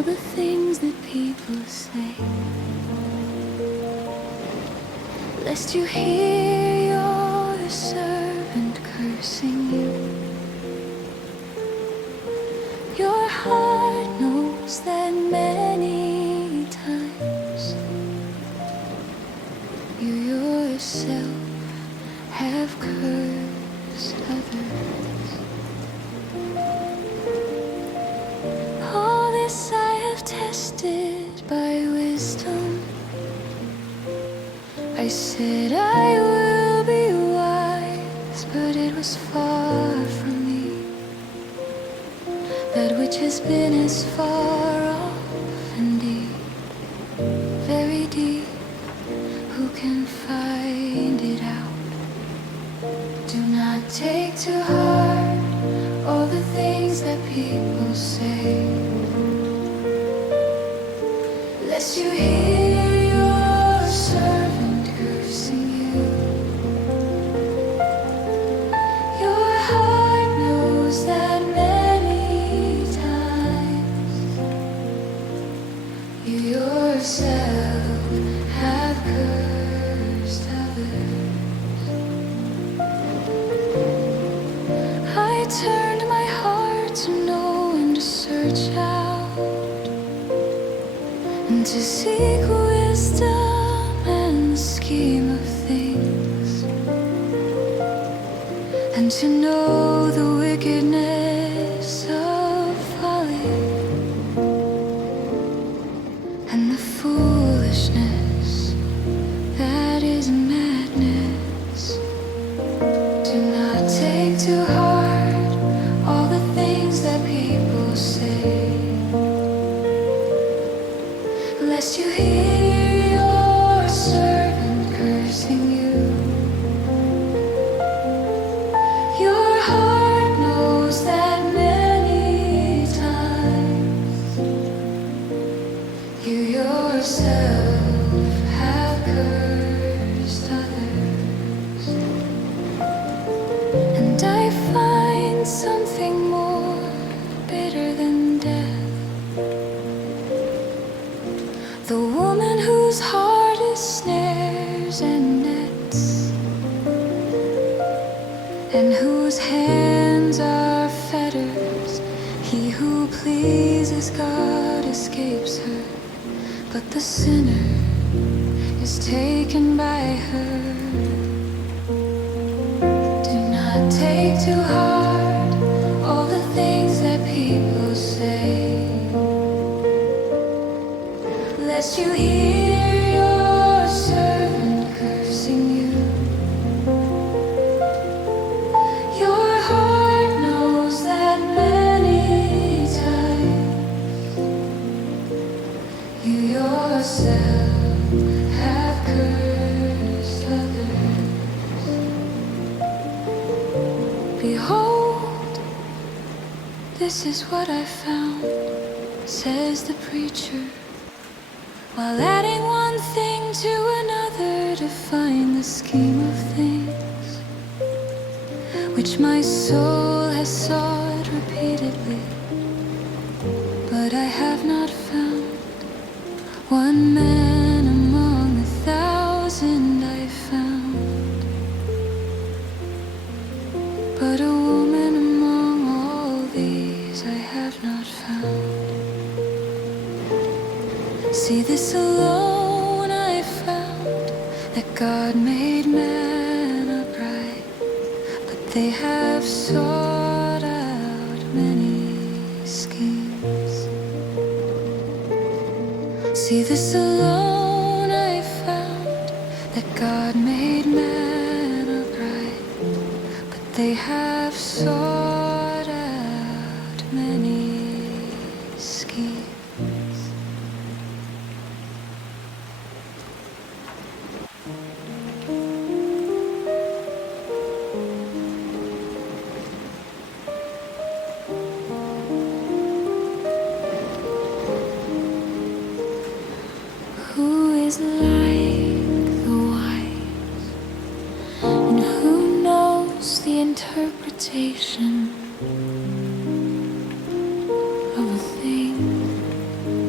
all the things that people say, lest you hear your servant cursing you. Your heart knows that many times you yourself have cursed others. All this I have tested by wisdom. I said I will be wise, but it was far from me. That which has been is far off and deep, very deep. Who can find it out? Do not take to heart all the things that people say, lest you hear your servant cursing you. Your heart knows that many times you yourself have cursed others. I turned my heart to know and to search out, and to seek wisdom and the scheme of things, and to know the wickedness of folly and the foolishness that is madness. Do not take to heart all the things that people say, lest you hear your servant cursing you. Your heart knows that many times you yourself have cursed others. And I find something more bitter than death. The woman whose heart is snares and nets, and whose hands are fetters. He who pleases God escapes her, but the sinner is taken by her. Do not take to heart all the things that people say, lest you hear your servant cursing you. Your heart knows that many times you yourself have cursed others. Behold, this is what I found, says the preacher, while adding one thing to another to find the scheme of things, which my soul has sought repeatedly, but I have not found. One man among 1,000 I found, but a woman among all these I have not found. See, this alone I found, that God made man upright, but they have sought out many schemes. See, this alone I found, that God made man upright, but they have sought out many schemes. Who is like the wise, and who knows the interpretation of a thing?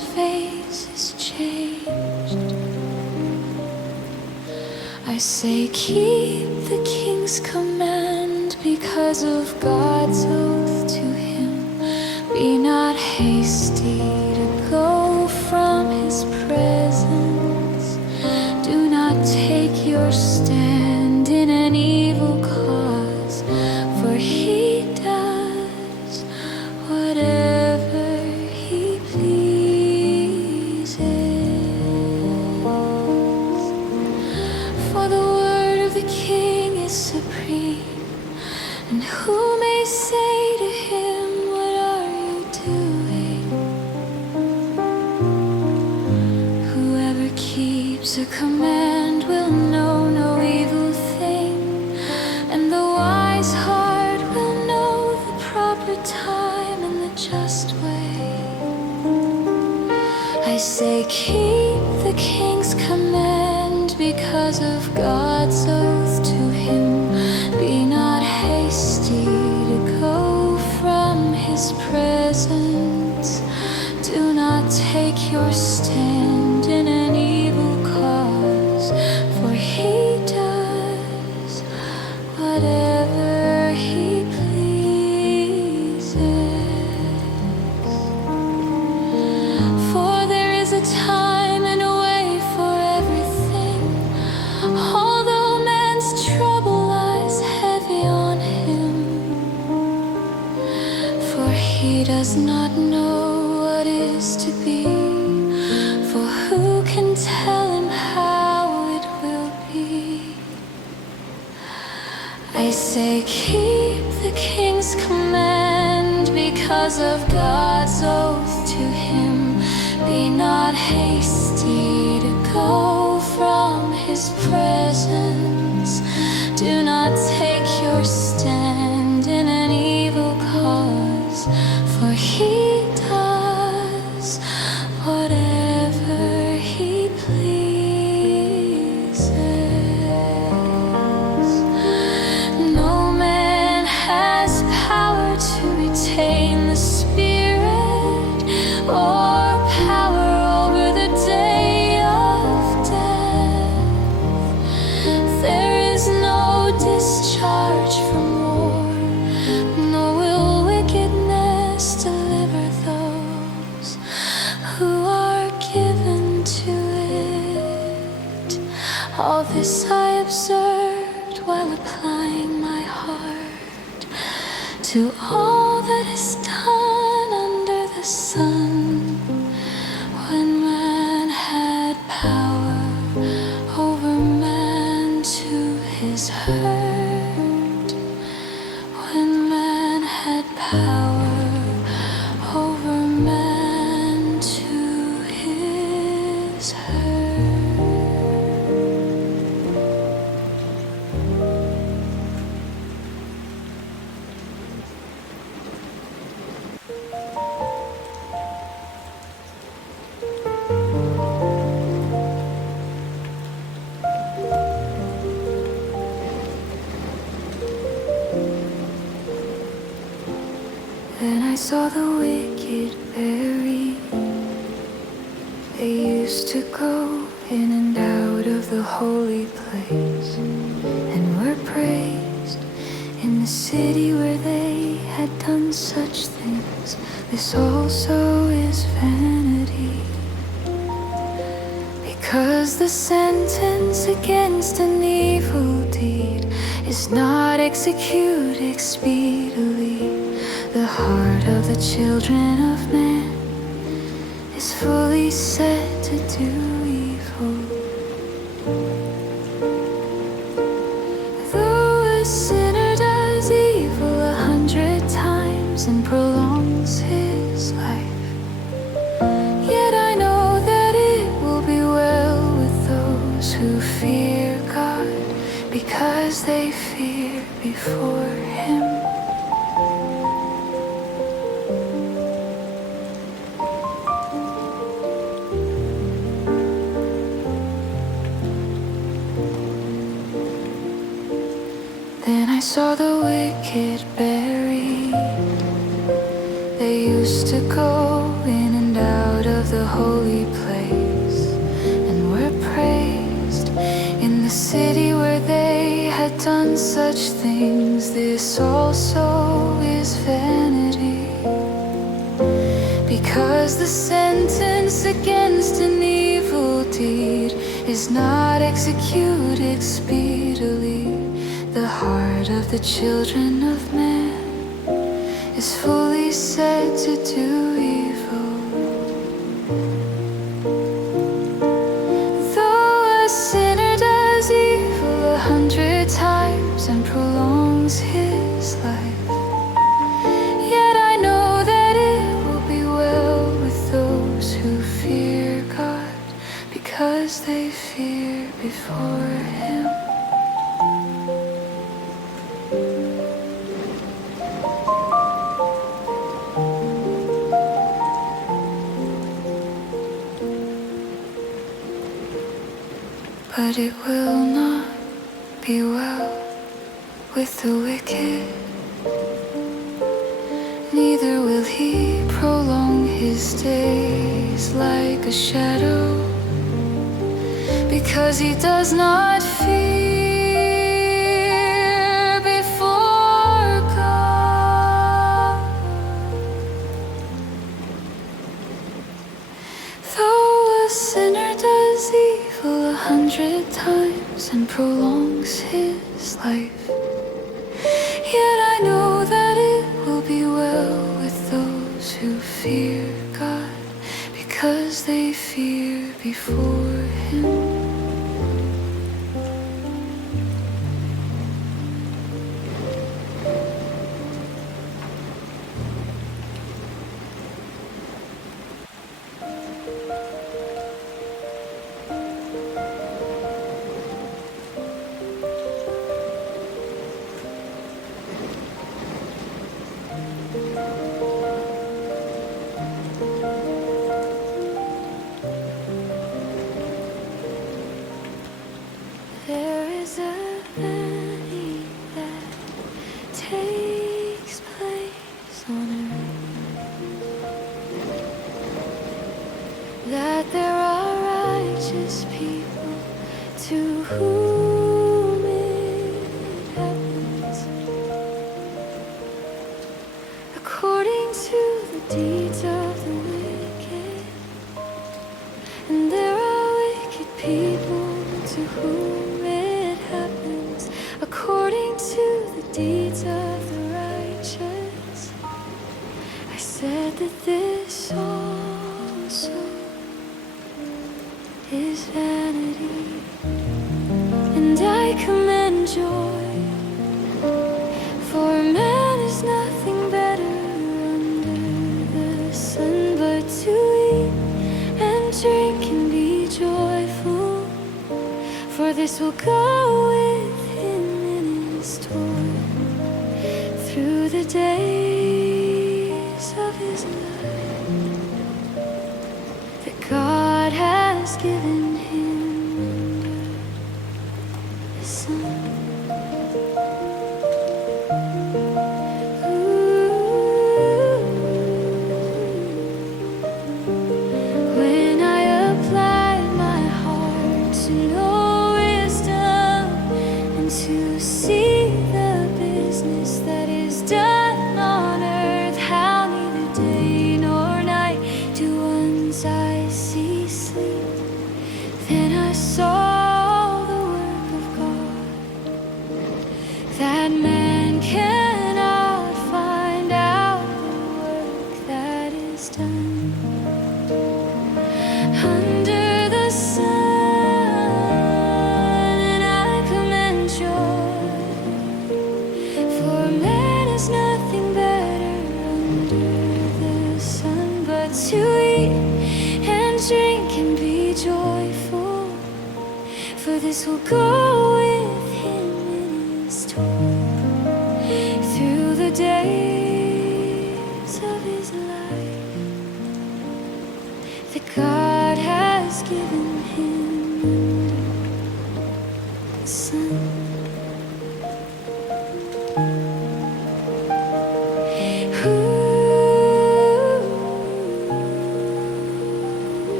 face is changed. I say keep the king's command because of God's oath to him. Be not hasty to go from his presence. Do not take your stand in an evil cause, for he does whatever he pleases. For the word of the king is supreme, and who may say to him, what are you doing? Whoever keeps a command will know no evil thing, and the wise heart will know the proper time and the just way. I say keep the king's command because of God's oath to him. Be not hasty to go from his presence. Do not take your stand in an evil cause, for he does whatever he pleases. For there is a time and a way for everything. Although man's trouble lies heavy on him, for he does not know what is to be. For who can tell him how it will be? I say keep the king's command because of God's oath to him. Be not hasty to go from his presence. Do not take your stand in an evil cause, for he does whatever he pleases. No man has power to retain the spirit or power over the day of death. There is no discharge from war, nor will wickedness deliver those who are given to it. All this I observed while applying my heart to all that is done under the sun. When man had power over man to his hurt. When man had power over man to his hurt. Then I saw the wicked buried. They used to go in and out of the holy place, and were praised in the city where they had done such things. This also is vanity, because the sentence against an evil deed is not executed speedily. The heart of the children of man is fully set to do evil. Though a sinner does evil 100 times and prolongs his life, yet I know that it will be well with those who fear God, because they fear before him. Then I saw the wicked buried. They used to go in and out of the holy place and were praised in the city where they had done such things. This also is vanity, because the sentence against an evil deed is not executed speedily. The heart of the children of man is fully set to do evil. Though a sinner does evil 100 times and prolongs his life, yet I know that it will be well with those who fear God, because they fear before Him. But it will not be well with the wicked, neither will he prolong his days like a shadow, because he does not fear before God. Though a sinner does evil 100 times and prolongs his life, yet I know that it will be well with those who fear God, because they fear before Him. There is a vanity that takes place on earth, that there are righteous people to whom it happens according to the deeds of the wicked, and there are wicked people to whom it happens according to the deeds of the righteous. I said that this also is vanity, and I commend joy, for man is nothing better under the sun but to eat and drink and be joyful, for this will go with him in his toil through the days of his life that God has given him under the sun. When I apply my heart to know wisdom and to see the business that is done on earth, how neither day nor night do one's eyes see sleep, then I saw the work of God, that man cannot find out the work that is done under the sun, and I commend joy, for man is nothing better under the sun but to eat and drink and be joyful, for this will go with him in his toil through the days of his life that God has given him under the sun. Ooh.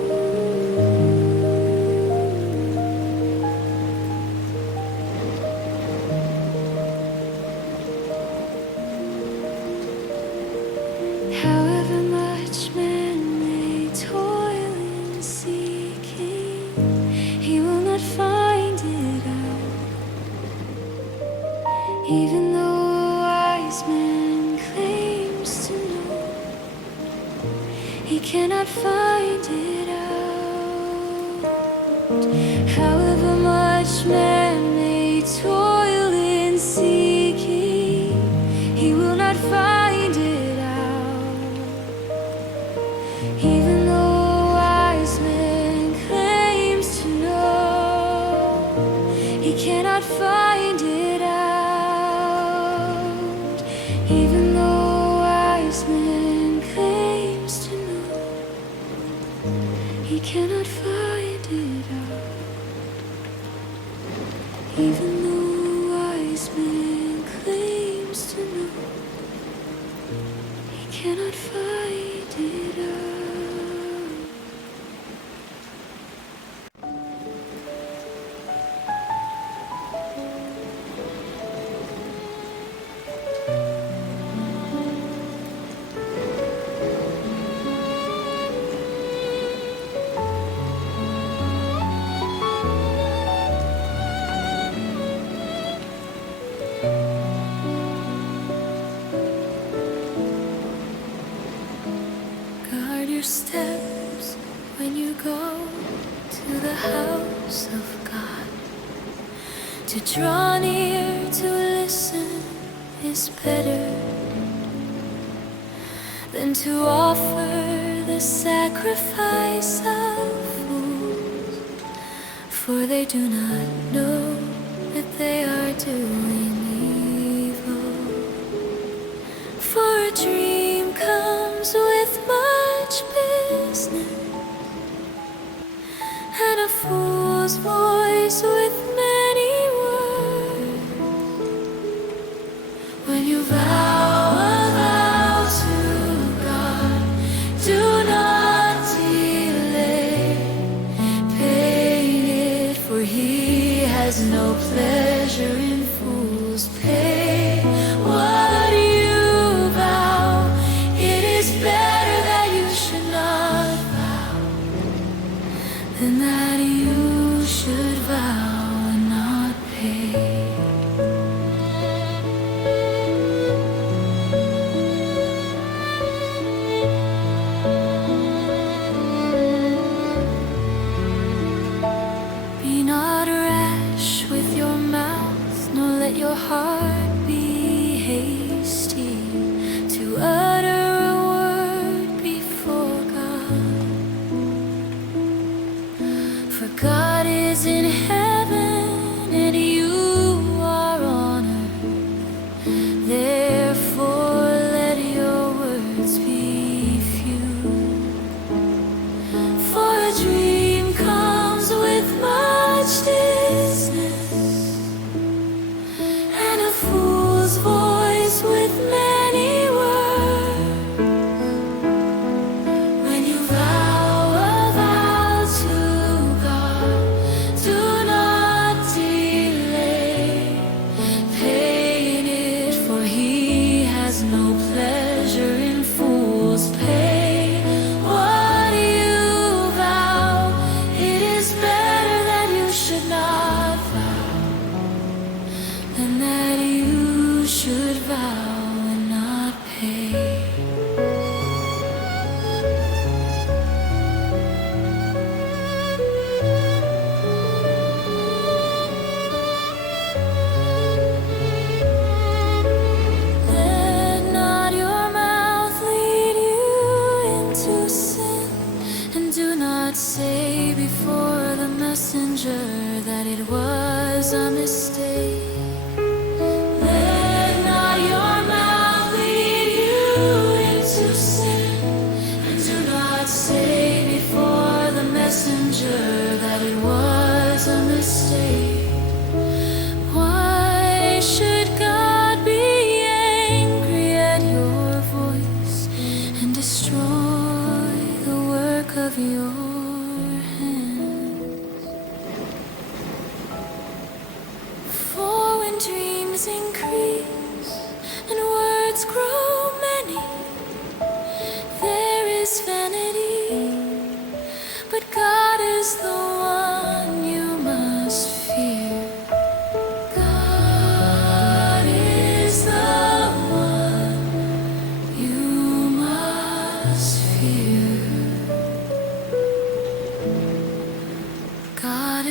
he cannot find it out. However much man may toil in seeking, he will not find it out. Even though a wise man claims to know, he cannot find it out. Even though a wise man claims to know, he cannot find it out. Even though a wise man claims to know, he cannot find it out. Guard your steps when you go to the house of God. To draw near to listen is better than to offer the sacrifice of fools, for they do not know that they are doing evil. For a dream comes with much business, and a fool's voice with many words. When you vow a vow to God, do not delay paying it, for he has no pleasure in fools' pay. What you vow, it is better that you should not vow than that you should vow and not pay. Be not rash with your mouth, nor let your heart be hasty to utter a word before God. For God is in heaven and you are on earth. Therefore let your words be few. For a dream comes with much distance, and a fool's voice with many words. When you vow a vow to God, do not delay paying it, for he has no pleasure in fools' pay. What you vow, it is better that you should not vow than that you should vow and not pay. Let not your mouth lead you into sin, and do not say before the messenger that it was a mistake. Let not your mouth lead you into sin, and do not say before the messenger that it was a mistake. Why should God be angry at your voice and destroy the work of your hands? For when dreams increase and words grow many, there is vanity, but God is the one you must fear. God is the one you must fear.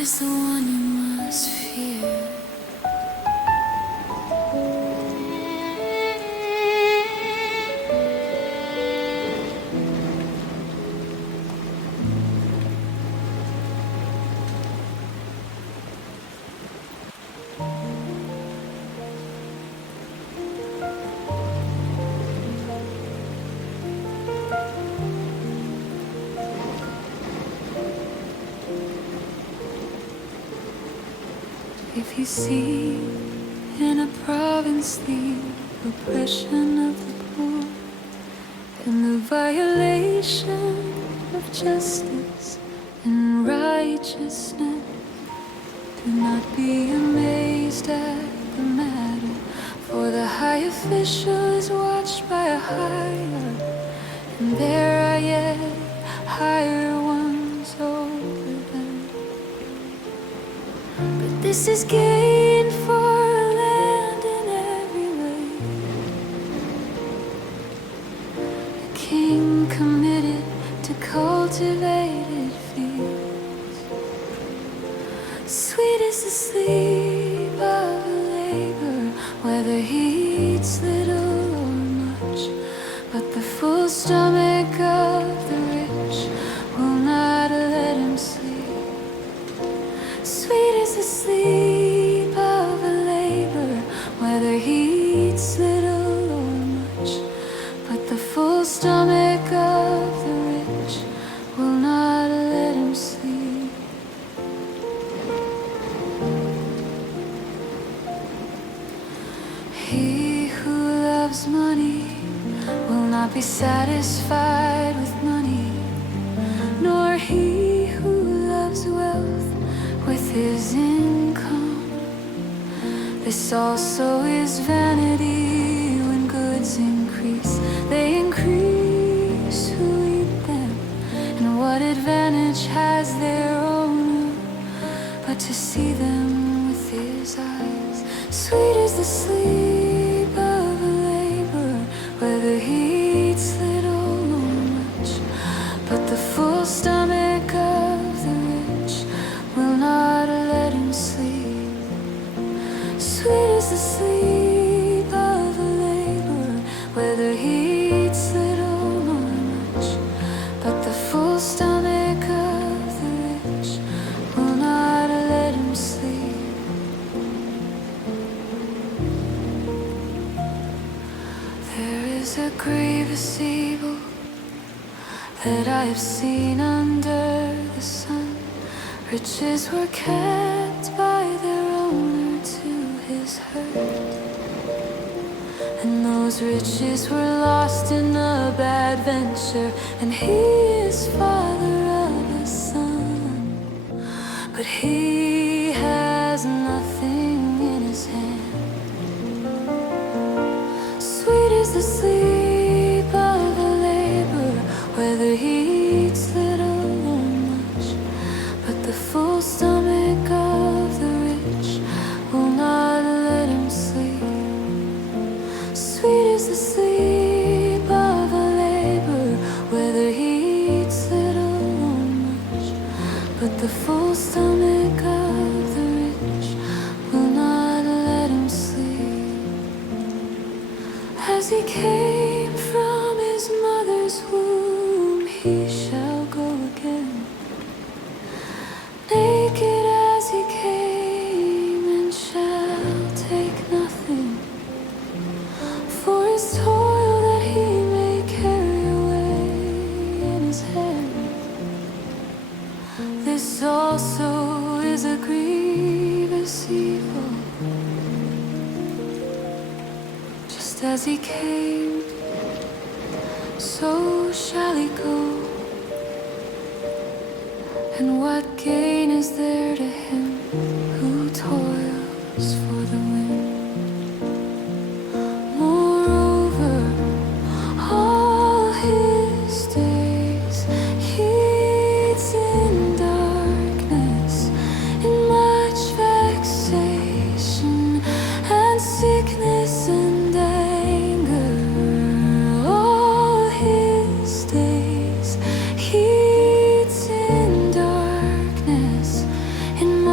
is the one you must fear. If you see in a province the oppression of the poor and the violation of justice and righteousness, do not be amazed at the matter, for the high official is watched by a higher, and there are yet higher ones over them. But this is gain for a land in every way, a king committed to cultivated fields. Sweet is the sleep of a laborer, whether he eats little or much, but the full stomach of the rich will not let him sleep. Sweet is the sleep of a laborer, whether he eats little or much, but the full stomach of the rich will not let him sleep. He who loves money will not be satisfied with money, nor he who loves wealth with his income. This also is vanity. When goods increase, they increase who eat them, and what advantage has their owner but to see them with his eyes? Sweet is the sleep of a laborer, whether he eats little or much, but the full stomach of the rich will not let him sleep. Sweet is the sleep of a laborer, whether he eats little or much, but the full stomach of the rich will not let him sleep. There is a grievous evil that I have seen under the sun. Riches were kept by their owner to his hurt, and those riches were lost in a bad venture, and he is father of a son, but he has nothing in his hand. Sweet is the sleep of a laborer, whether he eats little or much, but the full stomach of the rich will not let him sleep. Sweet is the sleep of a laborer, whether he eats little or much, but the full stomach of the rich will not let him sleep. As he came from his mother's womb, he shall go again. Naked as he came, and shall take nothing for his toil that he may carry away in his hand. This also is a grievous evil. Just as he came, so shall he go. And what gain is there to him who toils for the wind? Moreover, all his days he eats in darkness, in much vexation and sickness and anger. All his days he eats in darkness, in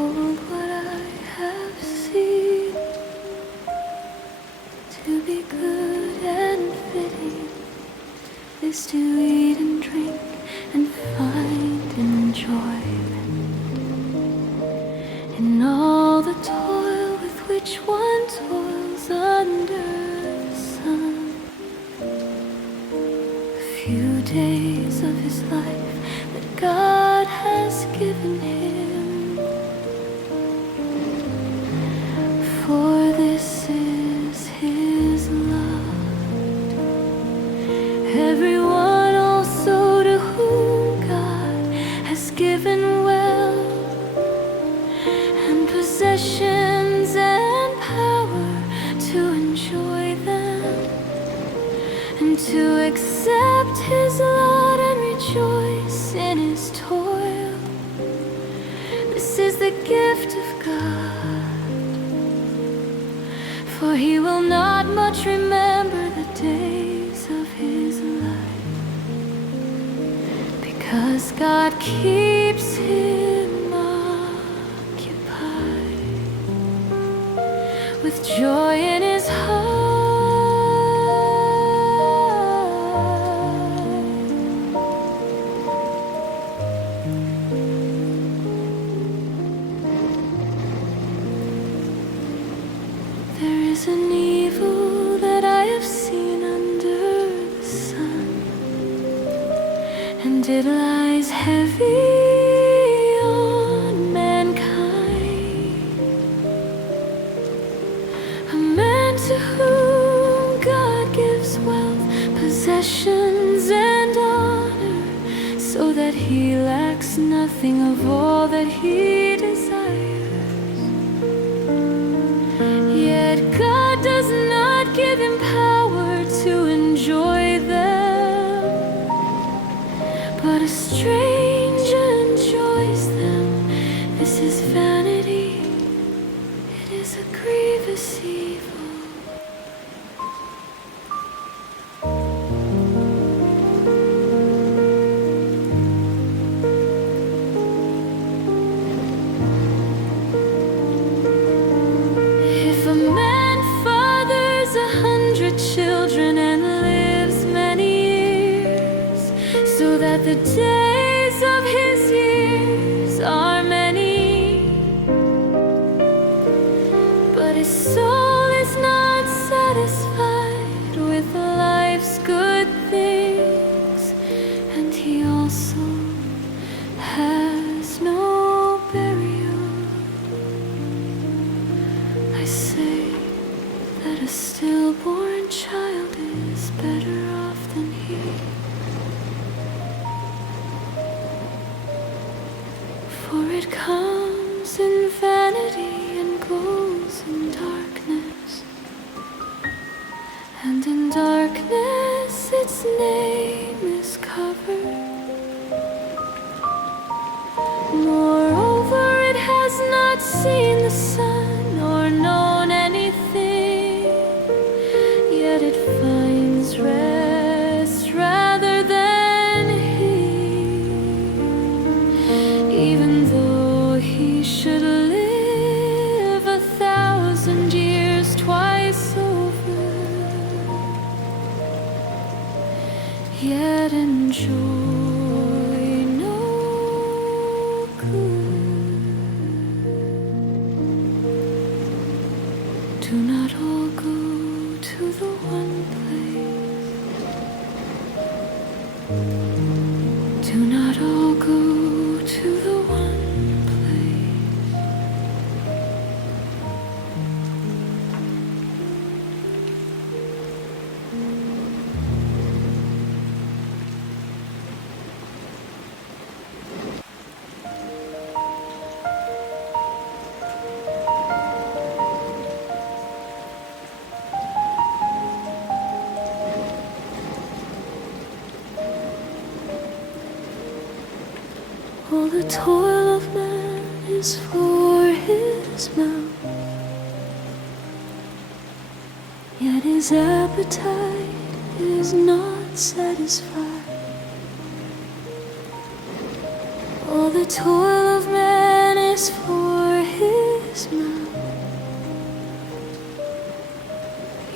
behold what I have seen, to be good and fitting is to eat and drink and find enjoyment in all the toil with which one toils under the sun. The few days of his life that God has given him, for this is his lot. Everyone also to whom God has given wealth and possessions and power to enjoy them, and to accept his lot and rejoice in his toil. This is the gift of God, for he will not much remember the days of his life, because God keeps him occupied with joy in his heart. There is an evil that I have seen under the sun, and it lies heavy on mankind. A man to whom God gives wealth, possessions, and honor, so that he lacks nothing of all that he desires. Yet God does not give him power to enjoy them, but a stranger enjoys them. This is vanity, it is a grievous evil. If a man fathers 100 children and lives many years, so that the days of his years are many, but his soul is not satisfied with life's good things, and he also has no burial, I say that a stillborn child is better off than he. For it comes in vanity and goes in darkness, and in darkness its name is covered. Moreover, it has not seen the sun or known anything, yet it finds rest rather than he, even though he should live 1,000 years twice over, yet enjoy no good. Do not all go to the one place. Do not all go to the one place. All the toil of man is for his mouth, yet his appetite is not satisfied. All the toil of man is for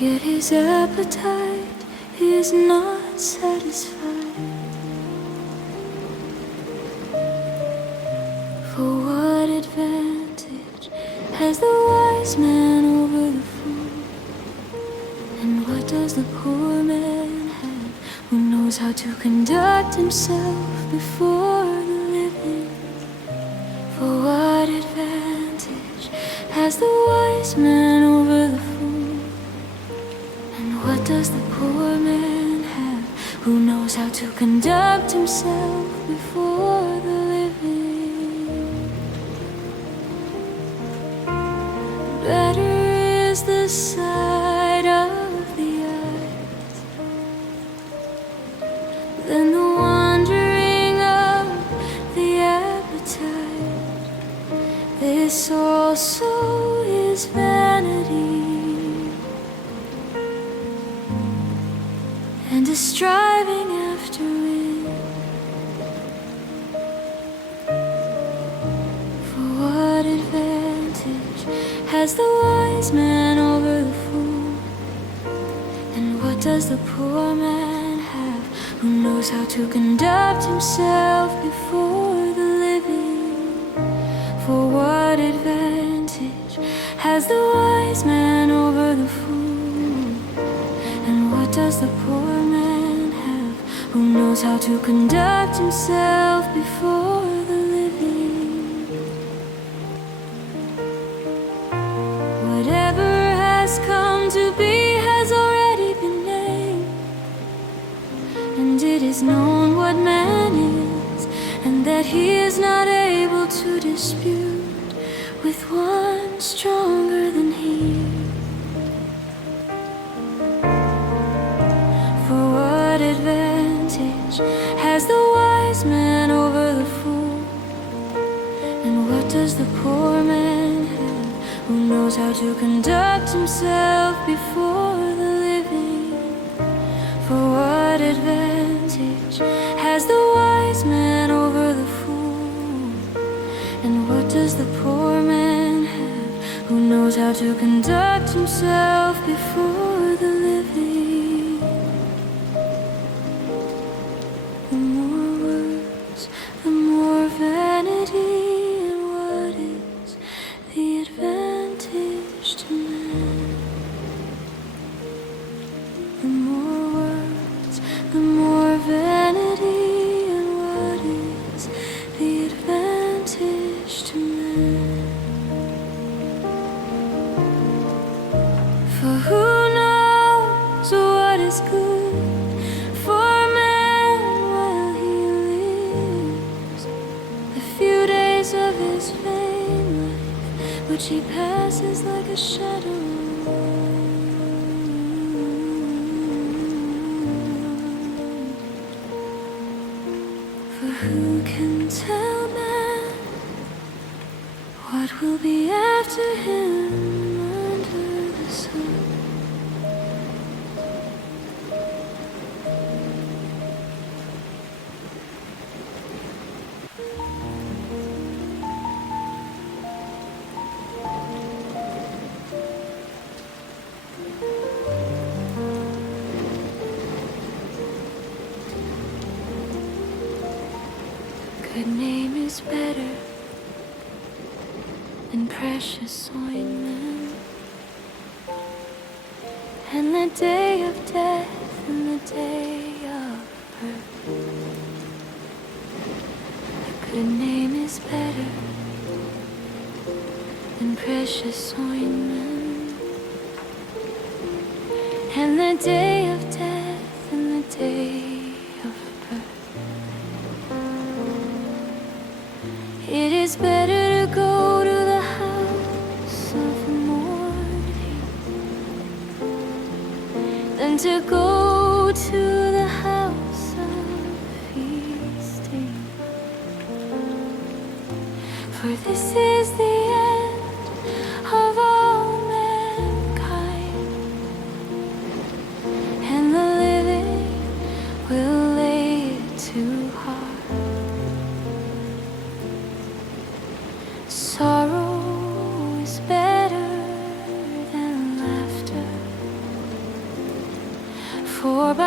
yet his appetite is not satisfied. For what advantage has the wise man over the fool? And what does the poor man have who knows how to conduct himself before the living? For what advantage has the wise man over the fool? And what does the poor man have who knows how to conduct himself before the living? Better is the sight of the eyes than the wandering of the appetite. This also is vanity, and a striving after it. For what advantage has the wise man over the fool? And what does the poor man have who knows how to conduct himself before the living? For what advantage has the wise man over the fool? And what does the poor man have who knows how to conduct himself before the living? Whatever has come to be has already been named, and it is known what man is, and that he is not able to dispute with one stronger than he. For what advantage has the wise man over the fool? And what does the poor man have who knows how to conduct himself before the living? For what advantage has the wise man over the fool? And what does the poor man have who knows how to conduct himself before the living? The more words, the more vanity, and what is the advantage to man? The more words, the more vanity, and what is the advantage to man? For who knows what is good for man while he lives? The few days of his vain life, which he passes like a shadow. For who can tell man what will be after him under the sun? Good name is better than precious ointment, and the day of death and the day of birth. A good name is better than precious ointment, and the day of death and the day of birth. It is better to go to the house of mourning than to go to the house of feasting. For this is the end of all mankind, and the living will lay it to heart. Sorrow is better than laughter,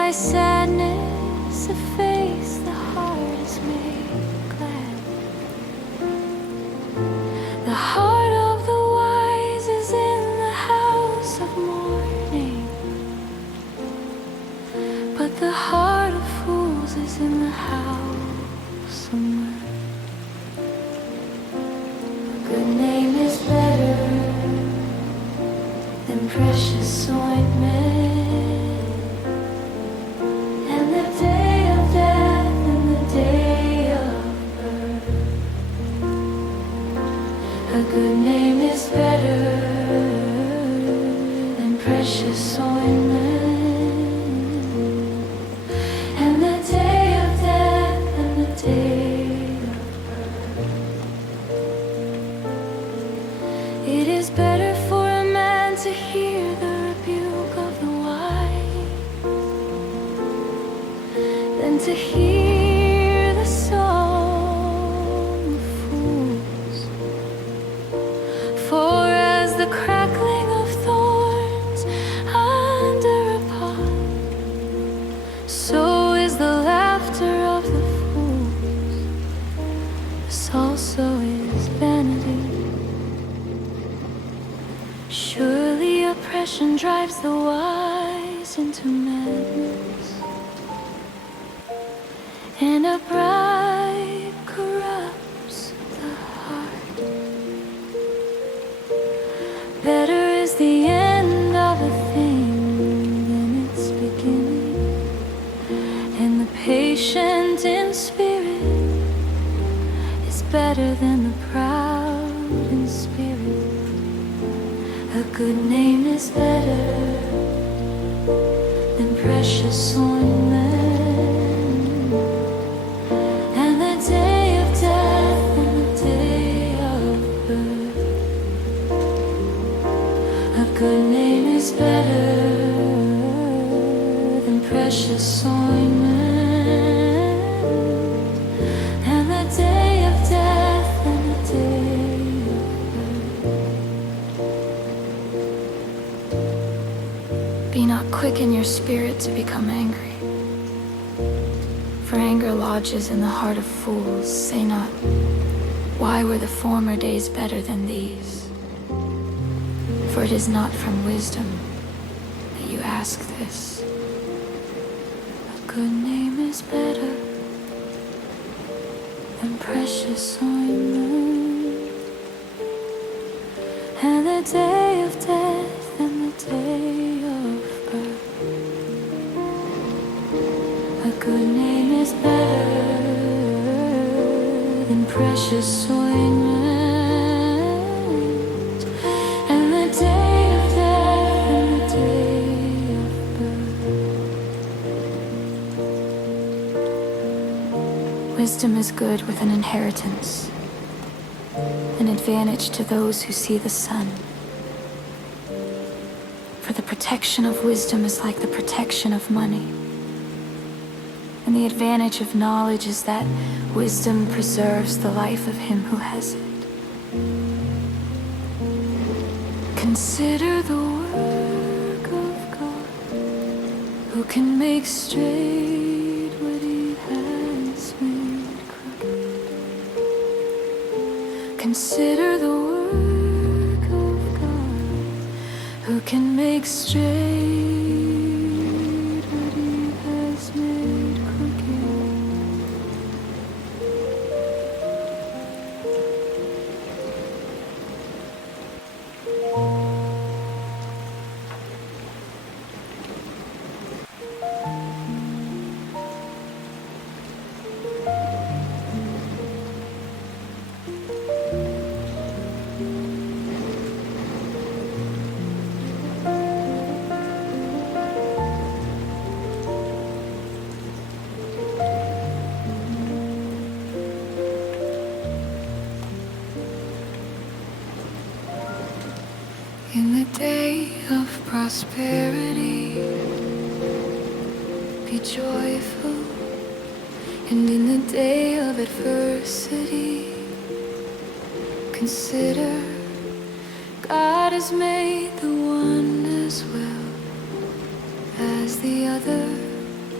by sadness, a face the heart is made glad. The heart of the wise is in the house of mourning, but the heart of fools is in the house of mirth. A good name is better than precious ointment, and the day of death and the day of birth. A good name is better than precious ointment, and the day of death and the day of birth. It is better for a man to hear the rebuke of the wise than to hear the song of fools. For as the crackling of thorns under a pot, so is the laughter of the fools. This also is vanity. Surely oppression drives the wise into madness, and a bribe corrupts the heart. Better is the end of a thing than its beginning, and the patient in spirit is better than the proud in spirit. A good name is better than precious ointment, and the day of death and the day of birth. A good name is better than precious ointment, and the day of death and the day of birth. Be not quick in your spirit to become angry, for anger lodges in the heart of fools. Say not, why were the former days better than these? For it is not from wisdom that you ask this. A good name is better than precious ointment, and the day of death and the day of birth. A good name is better than precious ointment, and the day of death and the day of birth. Wisdom is good with an inheritance, an advantage to those who see the sun. For the protection of wisdom is like the protection of money, and the advantage of knowledge is that wisdom preserves the life of him who has it. Consider the work of God, who can make straight what he has made crooked. Consider the work of God, who can make straight what he has made crooked. In the day of prosperity, be joyful, and in the day of adversity, consider God has made the one as well as the other.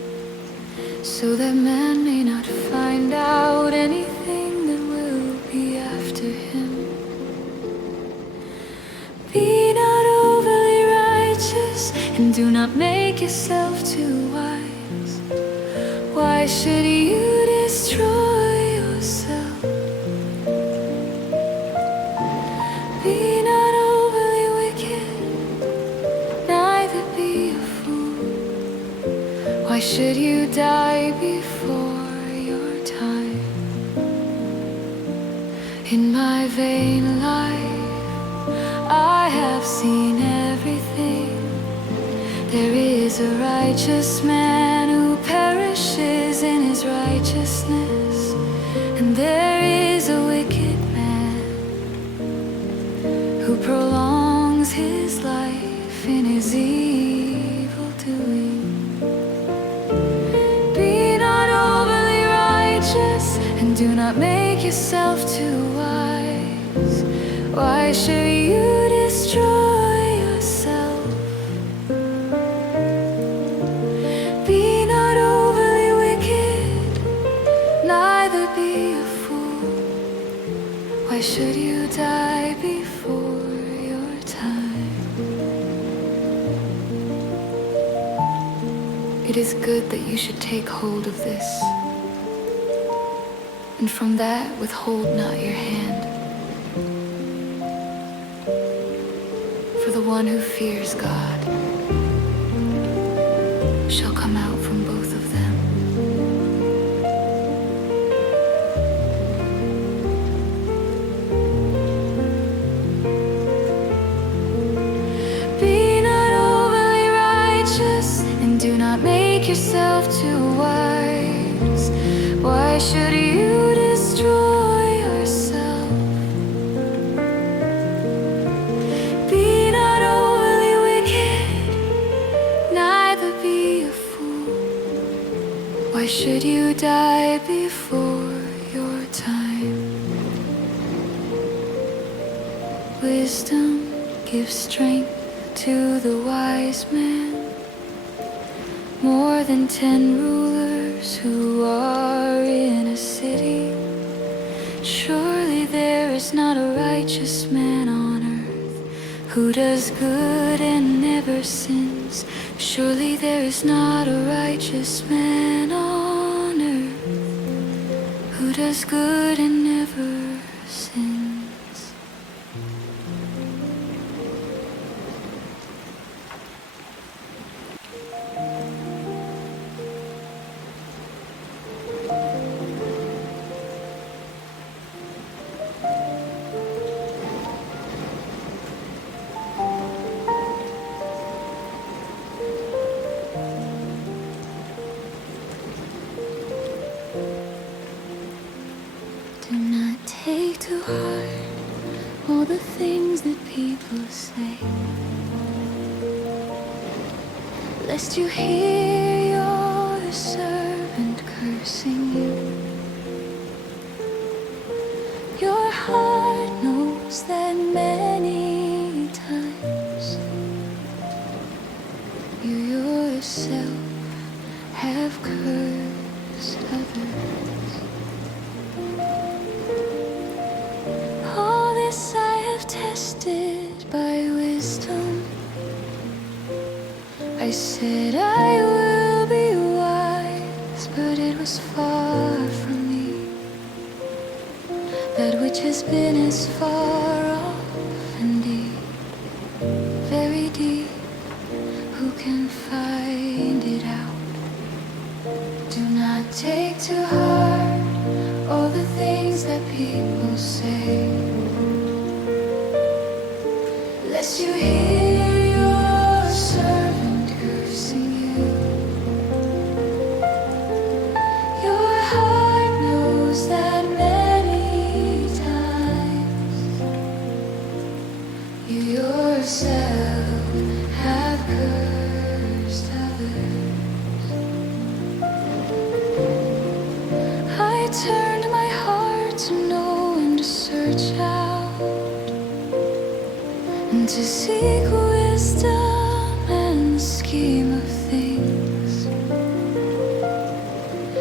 so that man may not find out anything that will be after him. Be not overly righteous, and do not make yourself too wise. Why should you destroy yourself? Be not overly wicked, neither be a fool. Why should you die before your time? In my vain life I have seen everything. There is a righteous man who perishes in his righteousness, and there is a wicked man who prolongs his life in his evil doing. Be not overly righteous, and do not make yourself too wise. Why should you destroy yourself? Be not overly wicked, neither be a fool. Why should you die before your time? It is good that you should take hold of this, and from that withhold not your hand. For the one who fears God shall come out from both of them. Be not overly righteous, and do not make yourself too wise. Why should you destroy yourself? Be not overly wicked, neither be a fool. Why should you die before your time? Wisdom gives strength to the wise man, more than 10 rulers who are in a city. Surely there is not a righteous man on earth who does good and never sins. Surely there is not a righteous man on earth who does good and never sins. Do not take to heart all the things that people say, lest you hear your servant cursing you. Your heart knows that many times you yourself have cursed others. All this I have tested by wisdom. I said I will be wise, but it was far from me. That which has been is far off indeed, very deep. Who can find it out? Do not take to heart all the things that people say, lest you hear your servant cursing you. Your heart knows that many times you yourself have cursed others. I turned my heart to know and to search out, and to seek wisdom and the scheme of things.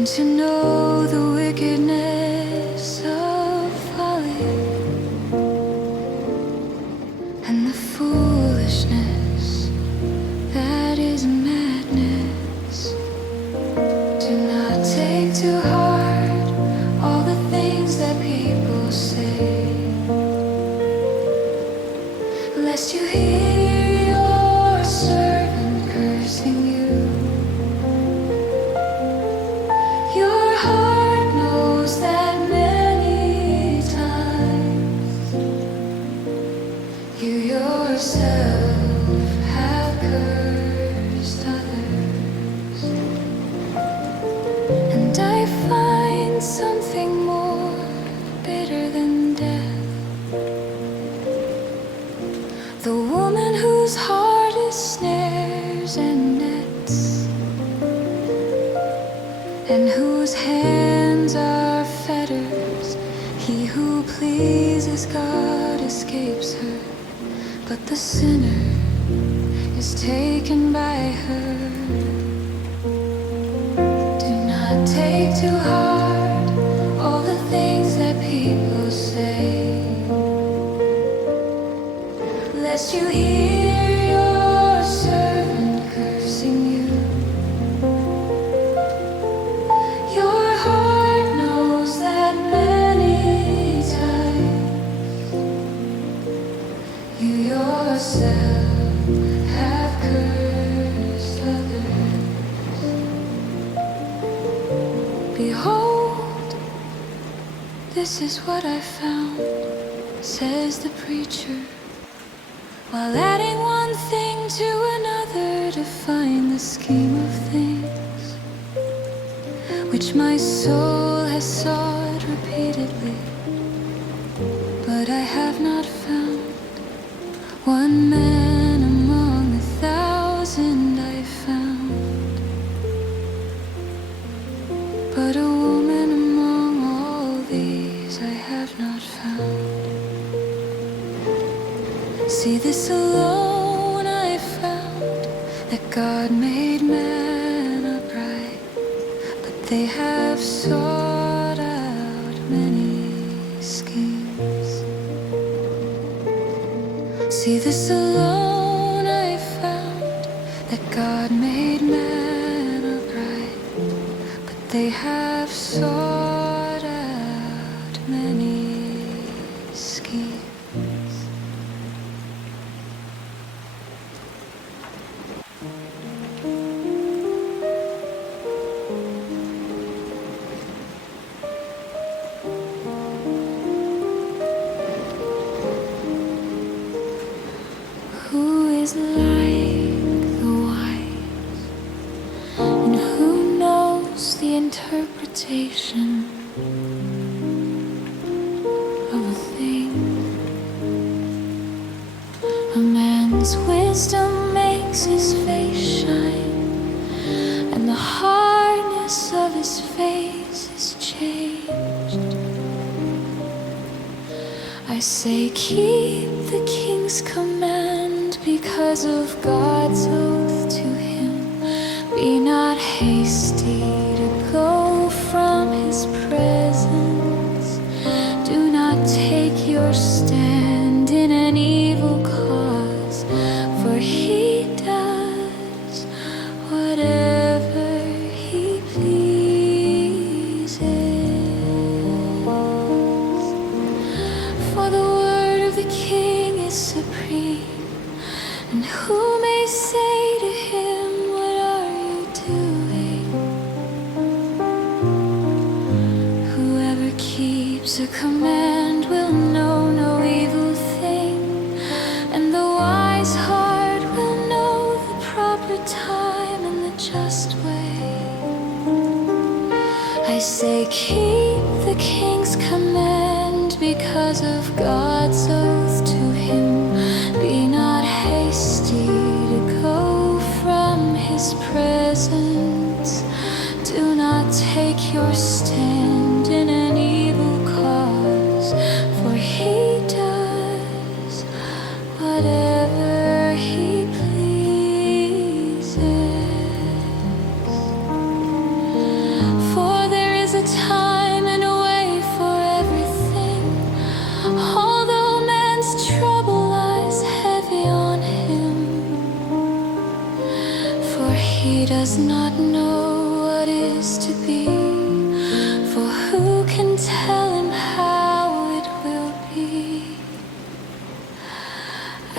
and to know the wickedness of folly and the foolishness that is madness. Do not take to heart all the things that people say, lest you hear your servant cursing you. Your heart knows that many times you yourself have cursed others. And I find something more bitter than death, the woman whose heart is snares and nets, and whose hands are fetters. He who pleases God escapes her, but the sinner is taken by her. Do not take to heart all the things that people say, lest you hear your servant cursing you. Your heart knows that many times you yourself have cursed others. Behold, this is what I found, says the preacher, while adding one thing to another to find the scheme of things which my soul has sought repeatedly, but I have not found. One man among 1,000 I found, but a woman among all these I have not found. See, this alone I found, that God made man upright, but they have sought out many schemes. See, this alone I found, that God made man upright, but they have sought out many schemes. Who is like the wise, and who knows the interpretation of a thing? A man's wisdom makes his face shine, and the hardness of his face is changed. I say, keep the king's command because of God's oath to him. Be not hasty to go from his presence. Do not take your stand in an evil cause, for he does whatever he pleases. For the word of the king is supreme, and who may say to him, what are you doing? Whoever keeps a command will know no evil thing, and the wise heart will know the proper time and the just way. I say, keep the king's command because of God's oath to him. Be not hasty to go from his presence. Do not take your stand in an evil cause, for he does whatever he pleases. For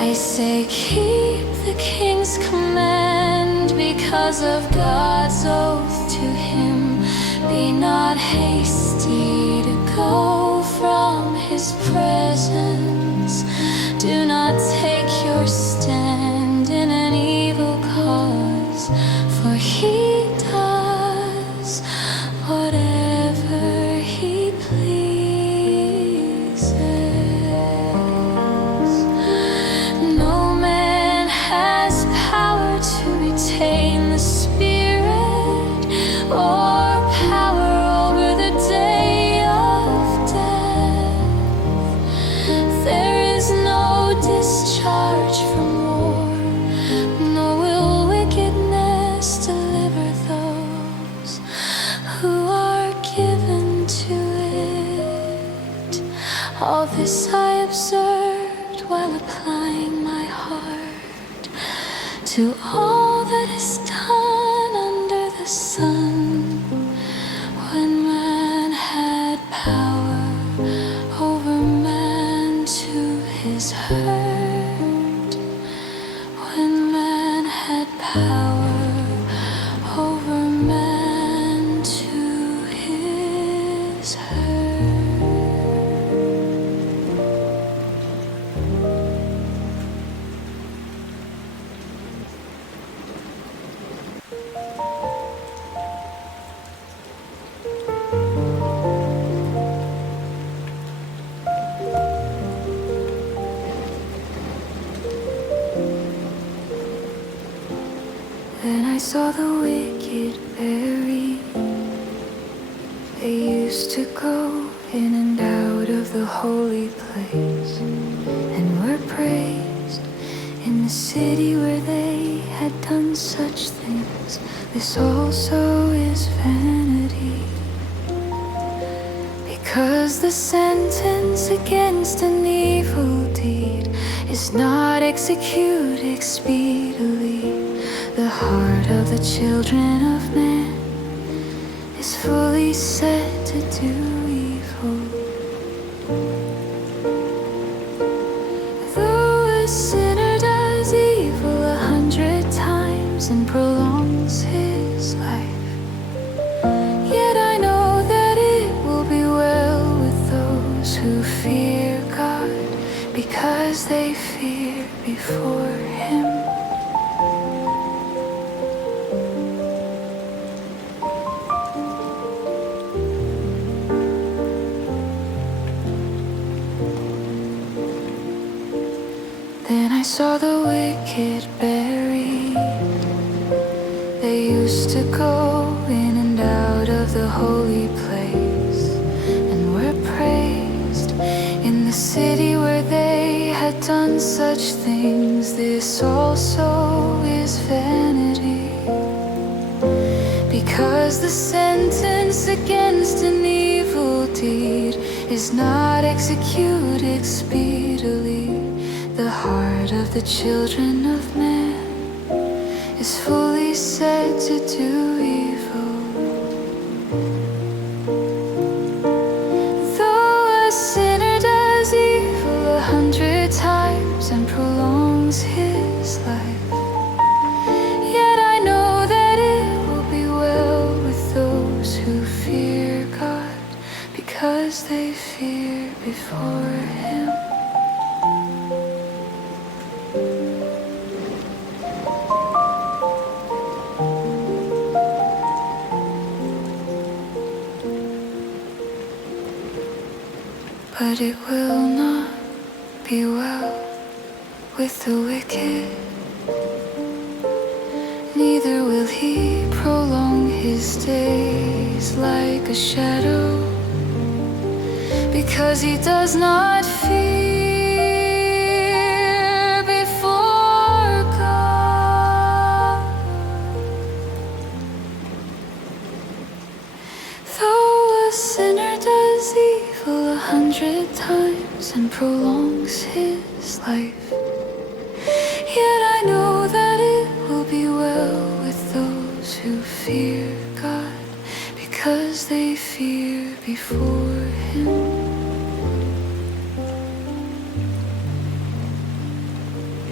I say keep the king's command because of God's oath to him. Be not hasty to go from his presence. Do not take your stand in an evil cause, for he does whatever he pleases. No man has power to retain the spirit or power over the day of death. There is no discharge from war, nor will wickedness deliver those who are given to it. All this I observed while applying my heart to all that is done under the sun. When man had power over man to his hurt. When man had power over man to his hurt. Then I saw the wicked buried. They used to go in and out of the holy place, and were praised in the city where they had done such things. This also is vanity, because the sentence against an evil deed is not executed speedily. The heart of the children of man is fully set to do evil. Though a sinner does evil 100 times and prolongs his life, yet I know that it will be well with those who fear God, because they fear before him. Then I saw the wicked buried. They used to go in and out of the holy place, and were praised in the city where they had done such things. This also is vanity, because the sentence against an evil deed is not executed speedily. The heart of the children of man is fully set to do evil. Though a sinner does evil 100 times and prolongs his life, yet I know that it will be well with those who fear God, because they fear before him. But it will not be well with the wicked, neither will he prolong his days like a shadow, because he does not fear before God. Though a sinner does evil 100 times and prolongs his life, yet I know that it will be well with those who fear God, because they fear before him.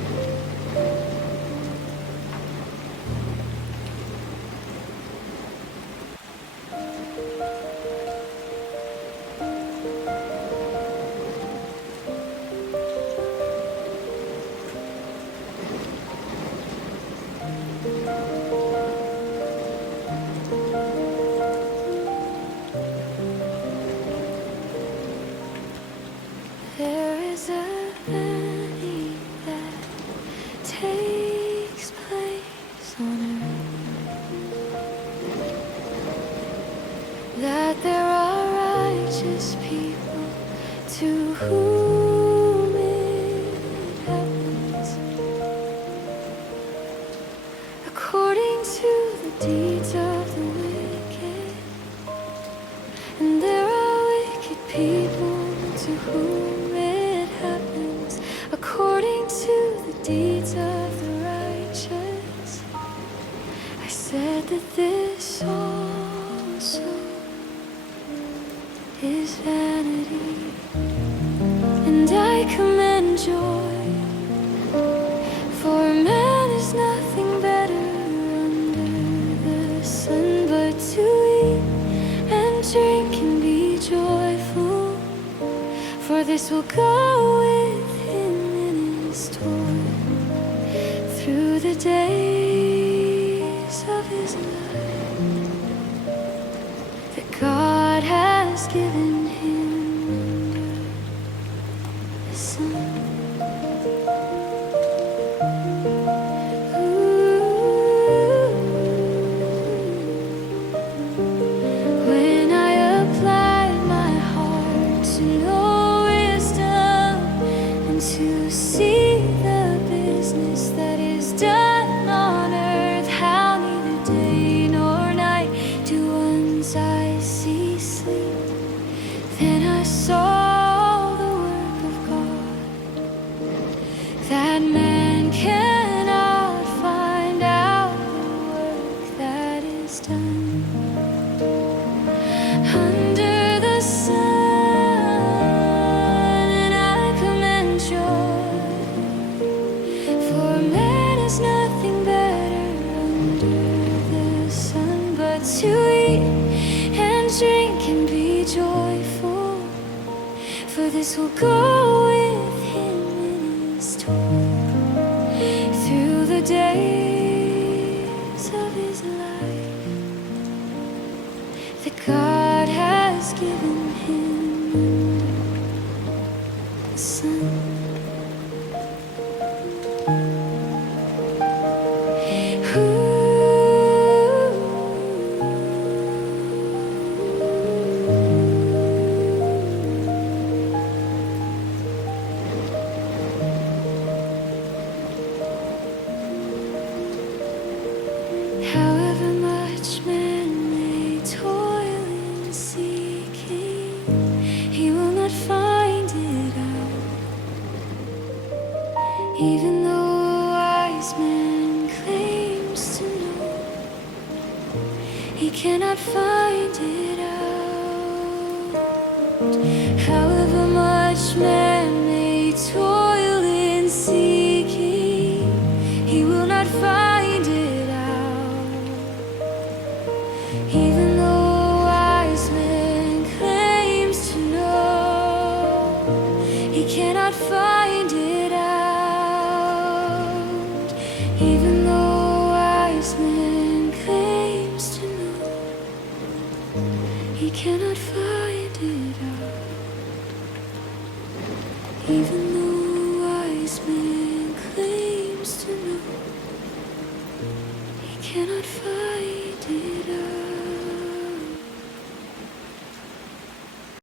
There is a vanity that takes place on earth, that there are righteous people to whom it happens according to the deeds of the wicked, and there are wicked people to whom it happens according to the deeds of the righteous. I said that this also is vanity, and I commend joy, for man is nothing better under the sun but to eat and drink and be joyful, for this will go with him in his toil through the days of his life that God has given him the sun. When I apply my heart to know wisdom and to see the business that is done on earth, how neither day nor night do one's eyes see sleep, then I saw the work of God, that man cannot find out the work that is done under the sun, and I commend joy, for man is nothing better under the sun but to eat and drink and be joyful, for this will go with him in his toil through the days of his life that God has given him the sun. However much man may toil in seeking, he will not find it out. Even though a wise man claims to know, he cannot find it out. However much man may toil in seeking, he will not find it out. Even though a wise man claims to know, he cannot find it out. Even though a wise man claims to know, he cannot find it out. Even